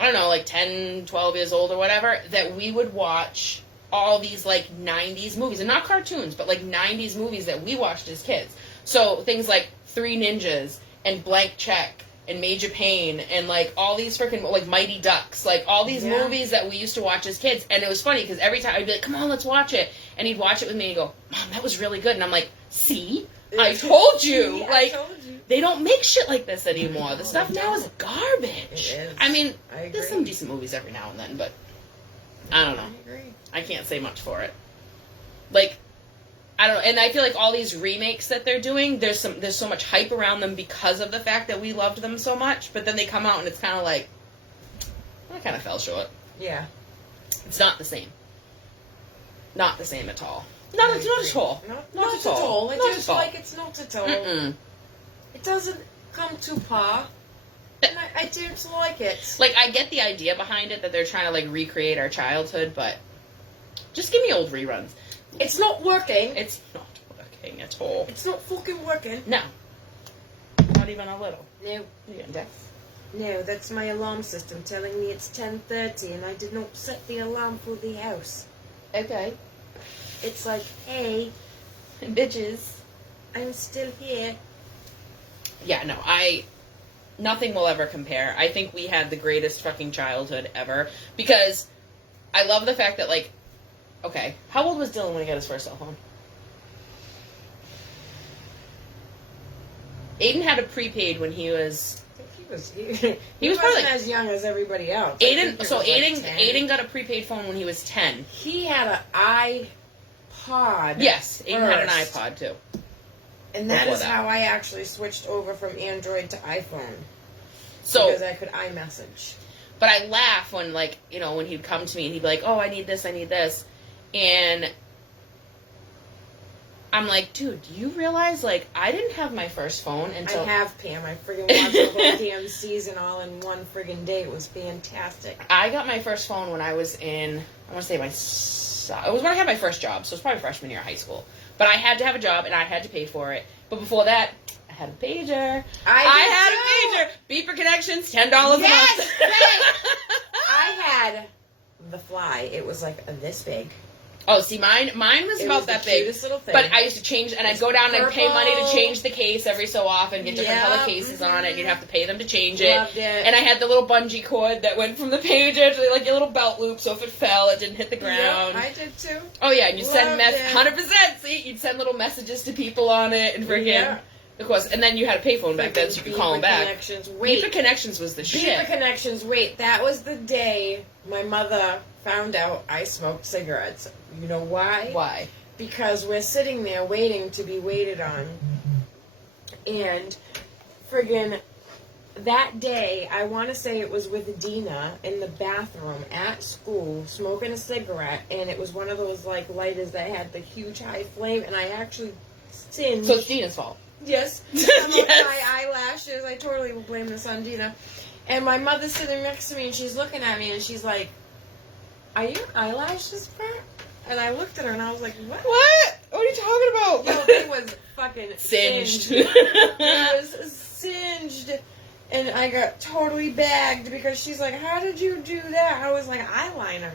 I don't know, like 10, 12 years old or whatever, that we would watch all these like 90s movies, and not cartoons, but like 90s movies that we watched as kids. So things like Three Ninjas and Blank Check and Major Payne and, like, all these freaking, like, Mighty Ducks, like, all these movies that we used to watch as kids. And it was funny because every time I'd be like, come on, let's watch it. And he'd watch it with me and go, Mom, that was really good. And I'm like, see? I told you. Like, I told you. They don't make shit like this anymore. The stuff now is garbage. It is. I mean, there's some decent movies every now and then, but I don't know. I agree. I can't say much for it. Like, I don't know, and I feel like all these remakes that they're doing, there's so much hype around them because of the fact that we loved them so much, but then they come out and it's kind of like, I kind of fell short. Yeah. It's not the same. Not the same at all. Not at all. Not at all. I just like it's not at all. Mm-mm. It doesn't come to par. And I don't like it. Like, I get the idea behind it that they're trying to, like, recreate our childhood, but just give me old reruns. It's not working. It's not working at all. It's not fucking working. No. Not even a little. No. You getting deaf? No, that's my alarm system telling me it's 10:30 and I did not set the alarm for the house. Okay. It's like, hey, bitches, I'm still here. Yeah, no, nothing will ever compare. I think we had the greatest fucking childhood ever. Because I love the fact that, like, okay, how old was Dylan when he got his first cell phone? Aiden had a prepaid when he was... I think he was probably wasn't as young as everybody else. Aiden got a prepaid phone when he was 10. He had an iPod. Yes, Aiden had an first. iPod too. And that is how I actually switched over from Android to iPhone. So, because I could iMessage. But I laugh when, like, you know, when he'd come to me and he'd be like, oh, I need this. And I'm like, dude, do you realize, like, I didn't have my first phone until... I have, Pam. I friggin' watched the whole damn season all in one friggin' day. It was fantastic. I got my first phone when I was in, I want to say it was when I had my first job, so it was probably freshman year of high school. But I had to have a job, and I had to pay for it. But before that, I had a pager. I had a pager. Beeper Connections, $10 a month. Yes! I had the Fly. It was like this big. Oh, see, mine was about that big. Little thing. But I used to change, and I'd go down and I'd pay money to change the case every so often, get different color cases on it, and you'd have to pay them to change it. Loved it. And I had the little bungee cord that went from the pager to, like, your little belt loop, so if it fell, it didn't hit the ground. Yep, I did too. Oh, yeah, and you'd send 100%, see? You'd send little messages to people on it, and freaking... Of course, and then you had a payphone back then, so you could call them back. Beeper Connections was the shit. Beeper Connections, wait, that was the day my mother found out I smoked cigarettes. You know why? Why? Because we're sitting there waiting to be waited on. And friggin' that day, I want to say it was with Dina in the bathroom at school, smoking a cigarette, and it was one of those, like, lighters that had the huge high flame, and I actually singed. So it's Dina's fault. Yes. Some of my eyelashes. I totally will blame this on Dina. And my mother's sitting next to me, and she's looking at me, and she's like, "Are your eyelashes burnt?" And I looked at her, and I was like, "What? What? What are you talking about?" Yo, it was fucking singed. It was singed. And I got totally bagged because she's like, "How did you do that?" I was like, "Eyeliner."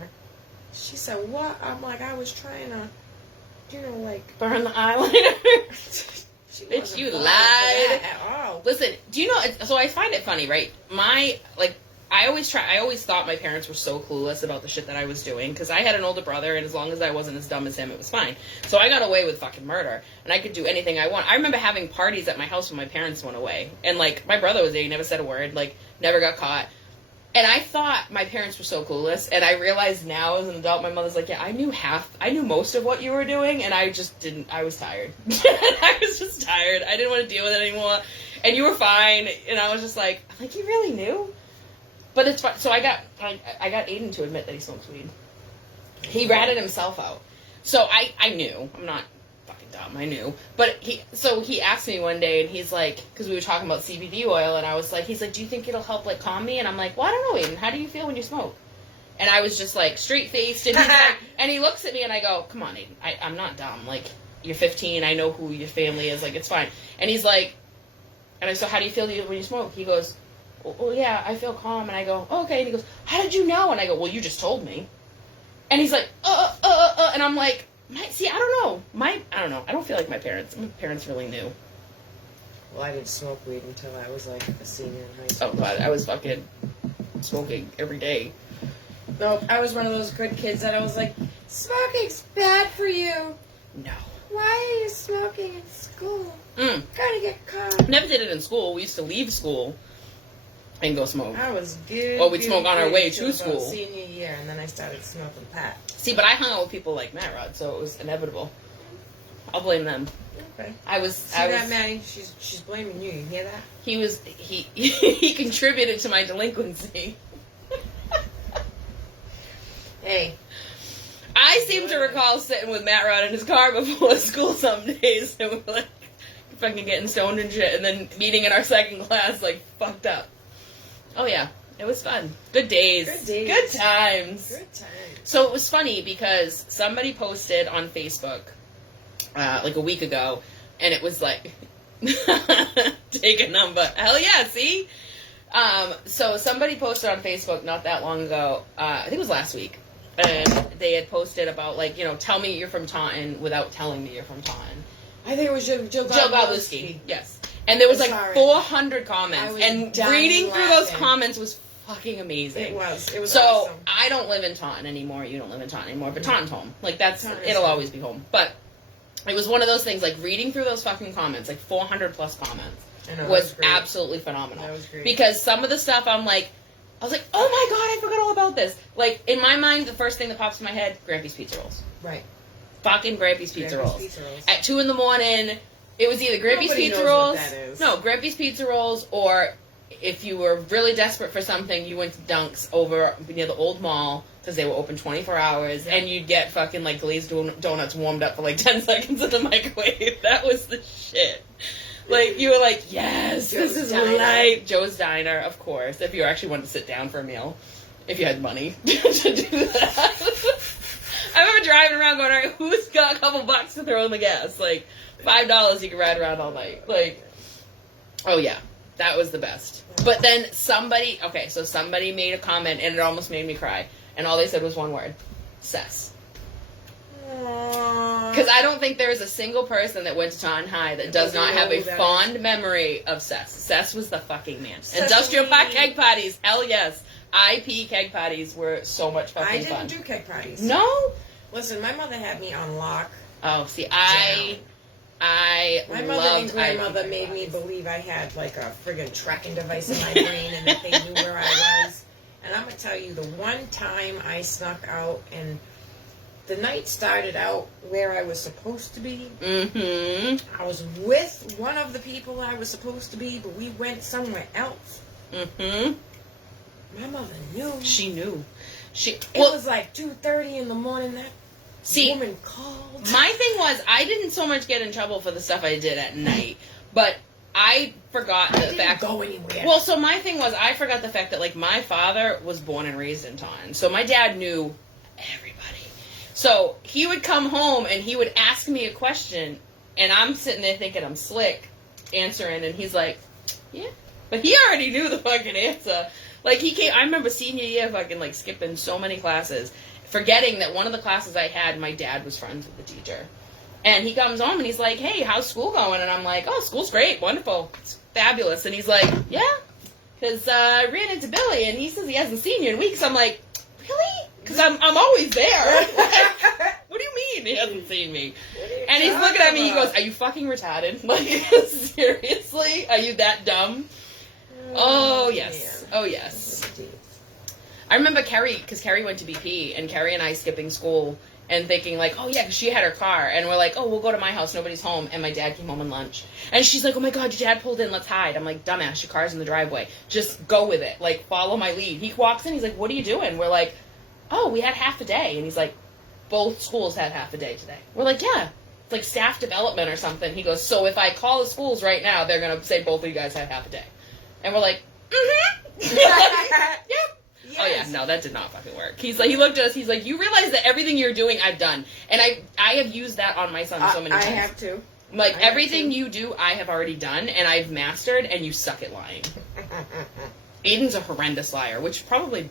She said, "What?" I'm like, "I was trying to, like... burn the eyeliner." Bitch, you lied. At all. Listen, do you know? So I find it funny, right? I always thought my parents were so clueless about the shit that I was doing because I had an older brother, and as long as I wasn't as dumb as him, it was fine. So I got away with fucking murder, and I could do anything I want. I remember having parties at my house when my parents went away, and, like, my brother was there, he never said a word, like, never got caught. And I thought my parents were so clueless, and I realized now as an adult, my mother's like, yeah, I knew most of what you were doing, and I just didn't, I was tired. I was just tired. I didn't want to deal with it anymore. And you were fine, and I was just like, you really knew? But it's fun. So I got Aiden to admit that he smokes weed. He ratted himself out. So I knew. I'm not fucking dumb. I knew. But he asked me one day, and he's like, because we were talking about CBD oil, and I was like, he's like, do you think it'll help, like, calm me? And I'm like, well, I don't know, Aiden. How do you feel when you smoke? And I was just, like, straight-faced, and he's like, and he looks at me, and I go, come on, Aiden. I'm not dumb. Like, you're 15. I know who your family is. Like, it's fine. And he's like, and I said, how do you feel when you smoke? He goes, well, yeah, I feel calm. And I go, oh, okay. And he goes, how did you know? And I go, well, you just told me. And he's like, and I'm like, see, I don't know. I don't know. I don't feel like my parents really knew. Well, I didn't smoke weed until I was like a senior in high school. Oh, God, I was fucking smoking every day. Nope, I was one of those good kids that I was like, smoking's bad for you. No. Why are you smoking in school? Gotta get caught. Never did it in school. We used to leave school and go smoke. I was good. Or we'd smoke on our way to school. Senior year, and then I started smoking pot. See, but I hung out with people like Matt Rod, so it was inevitable. I'll blame them. Okay. See that, Maddie? She's blaming you. You hear that? He contributed to my delinquency. Hey. I seem to recall sitting with Matt Rod in his car before school some days, and we're like fucking getting stoned and shit, and then meeting in our second class like fucked up. Oh yeah, it was fun. Good days. Good times. Good times. So it was funny because somebody posted on Facebook like a week ago, and it was like, take a number. Hell yeah, see? So somebody posted on Facebook not that long ago, I think it was last week, and they had posted about, like, you know, tell me you're from Taunton without telling me you're from Taunton. I think it was Jill Godlewski. Yes. And there was like 400 comments, and reading through those comments was fucking amazing. It was so awesome. I don't live in Taunton anymore. You don't live in Taunton anymore, but Taunton's home. Like, it'll home. always be home. But it was one of those things, like, reading through those fucking comments, like 400 plus comments, was absolutely phenomenal. That was great. Because some of the stuff I was like, oh my god, I forgot all about this. Like, in my mind, the first thing that pops in my head, Grampy's Pizza Rolls. Right. Fucking Grampy's Pizza Rolls. At 2 a.m, it was either Grampy's Pizza Rolls. What that is. No, Grampy's Pizza Rolls, or if you were really desperate for something, you went to Dunk's over near the old mall, because they were open 24 hours, and you'd get fucking, like, glazed donuts warmed up for, like, 10 seconds in the microwave. That was the shit. Like, you were like, yes, this is life. Joe's Diner, of course, if you actually wanted to sit down for a meal, if you had money to do that. I remember driving around going, all right, who's got a couple bucks to throw in the gas? Like, $5, you can ride around all night. Like, oh yeah, that was the best. But then somebody made a comment, and it almost made me cry. And all they said was one word: Cess. Because I don't think there is a single person that went to Taunton High that does not have a fond memory of Cess. Cess was the fucking man. Industrial Park keg parties, hell yes. IP keg parties were so much fucking fun. I didn't do keg parties. No? Listen, my mother had me on lock. Oh, see, my mother and grandmother made me believe I had like a friggin' tracking device in my brain and that they knew where I was. And I'm gonna tell you, the one time I snuck out, and the night started out where I was supposed to be. Mm-hmm. I was with one of the people I was supposed to be, but we went somewhere else. Mm-hmm. My mother knew. She knew. It was like 2:30 in the morning. That woman called. My thing was, I didn't so much get in trouble for the stuff I did at night, but I forgot the fact. I didn't go anywhere. Well, so my thing was, I forgot the fact that, like, my father was born and raised in Taunton, so my dad knew everybody. So he would come home and he would ask me a question, and I'm sitting there thinking I'm slick, answering, and he's like, yeah. But he already knew the fucking answer. Like, he came, I remember senior year fucking, like, skipping so many classes, forgetting that one of the classes I had, my dad was friends with the teacher. And he comes home and he's like, hey, how's school going? And I'm like, oh, school's great, wonderful, it's fabulous. And he's like, yeah, because I ran into Billy, and he says he hasn't seen you in weeks. I'm like, really? Because I'm always there. Like, what do you mean he hasn't seen me? And he's looking at me, he goes, are you fucking retarded? Like, seriously? Are you that dumb? Oh, yes. Oh, yes. I remember Carrie, because Carrie went to BP, and Carrie and I skipping school and thinking, like, oh, yeah, because she had her car. And we're like, oh, we'll go to my house. Nobody's home. And my dad came home on lunch. And she's like, oh, my God, your dad pulled in. Let's hide. I'm like, dumbass, your car's in the driveway. Just go with it. Like, follow my lead. He walks in. He's like, what are you doing? We're like, oh, we had half a day. And he's like, both schools had half a day today. We're like, yeah. It's like staff development or something. He goes, so if I call the schools right now, they're going to say both of you guys had half a day. And we're like, mm-hmm. Yep. Yes. Oh yeah, no, that did not fucking work. He's like, he looked at us, he's like, you realize that everything you're doing, I've done. And I have used that on my son so many times. I have too. Like, everything you do, I have already done, and I've mastered, and you suck at lying. Aiden's a horrendous liar, which probably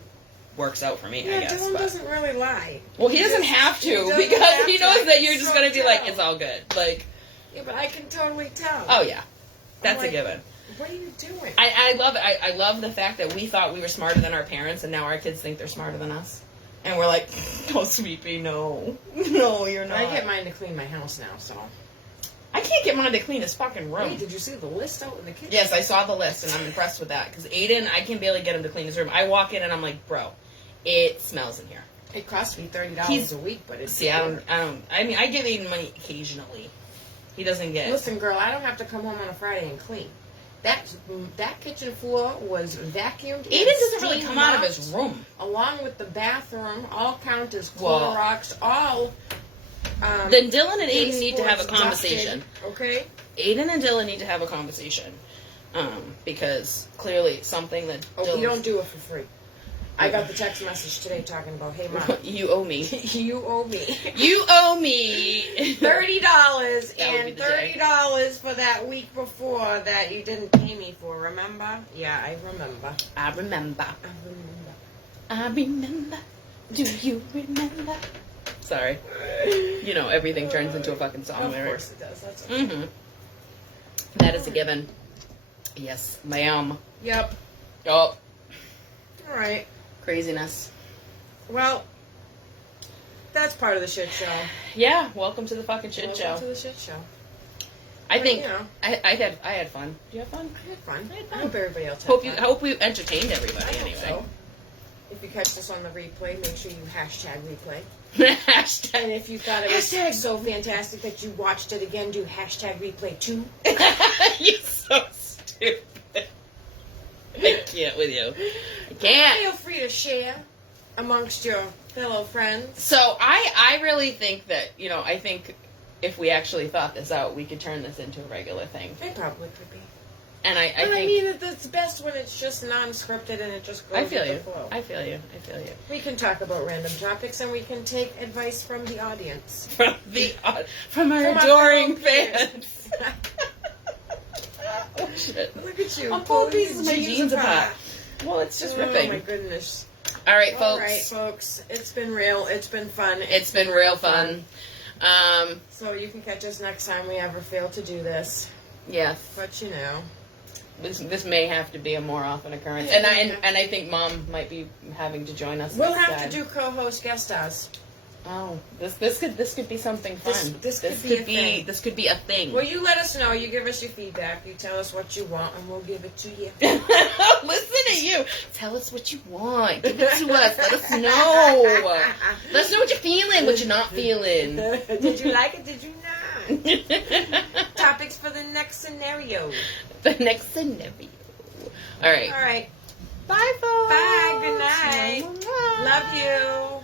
works out for me, I guess. Dylan doesn't really lie. Well, he doesn't have to, because he knows that you're just going to be like, it's all good. Like, yeah, but I can totally tell. Oh, yeah. That's a given. What are you doing? I love it. I love the fact that we thought we were smarter than our parents, and now our kids think they're smarter than us. And we're like, oh, Sweepy, no. No, you're not. I get mine to clean my house now, so. I can't get mine to clean his fucking room. Hey, did you see the list out in the kitchen? Yes, I saw the list, and I'm impressed with that. Because Aiden, I can barely get him to clean his room. I walk in, and I'm like, bro, it smells in here. It costs me $30 a week, but it's... See, I mean, I give Aiden money occasionally. He doesn't get... Listen, girl, I don't have to come home on a Friday and clean. That kitchen floor was vacuumed. Aiden doesn't really come out of his room. Along with the bathroom, all count as Well, Clorox, all... then Dylan and Aiden need to have a conversation. Dusted, okay? Aiden and Dylan need to have a conversation. Because clearly it's something that we don't do it for free. I got the text message today talking about, hey, Mom. You owe me. You owe me. You owe me. $30 and $30 for that week before that you didn't pay me for, remember? Yeah, I remember. I remember. I remember. I remember. Do you remember? Sorry. You know, everything turns into a fucking song. Of course it does. That's okay. Mm-hmm. That is a given. Yes, ma'am. Yep. Oh. All right. Craziness. Well, that's part of the shit show. Yeah, welcome to the fucking shit show. Welcome to the shit show. I think you know. I had fun. Did you have fun? I had fun. I had I fun. hope everybody else had fun. I hope we entertained everybody I hope anyway. so. If you catch this on the replay, make sure you hashtag replay. Hashtag. And if you thought it was so fantastic that you watched it again, do hashtag replay too. You're so stupid. I can't with you. I can't. Feel free to share amongst your fellow friends. So I really think that, I think if we actually thought this out, we could turn this into a regular thing. It probably could be. And I But think... I mean, it's best when it's just non-scripted and it just goes I feel with you. the flow. I feel you. We can talk about random topics and we can take advice from the audience. From our adoring fans. Oh, shit. Look at you. I'm pulling pieces of my jeans apart. Well, it's just ripping. Oh, my goodness. All right, folks. All right, folks. It's been real. It's been fun. It's been real fun. So you can catch us next time we ever fail to do this. Yes. But, This may have to be a more often occurrence. And I think Mom might be having to join us. We'll have to do co-host guest stars. Oh, this could be something fun. This could be a thing. Well, you let us know. You give us your feedback. You tell us what you want, and we'll give it to you. Listen to you. Tell us what you want. Give it to us. Let us know. Let us know what you're feeling, what you're not feeling. Did you like it? Did you not? Topics for the next scenario. The next scenario. All right. All right. Bye, folks. Bye. Good night. Love you.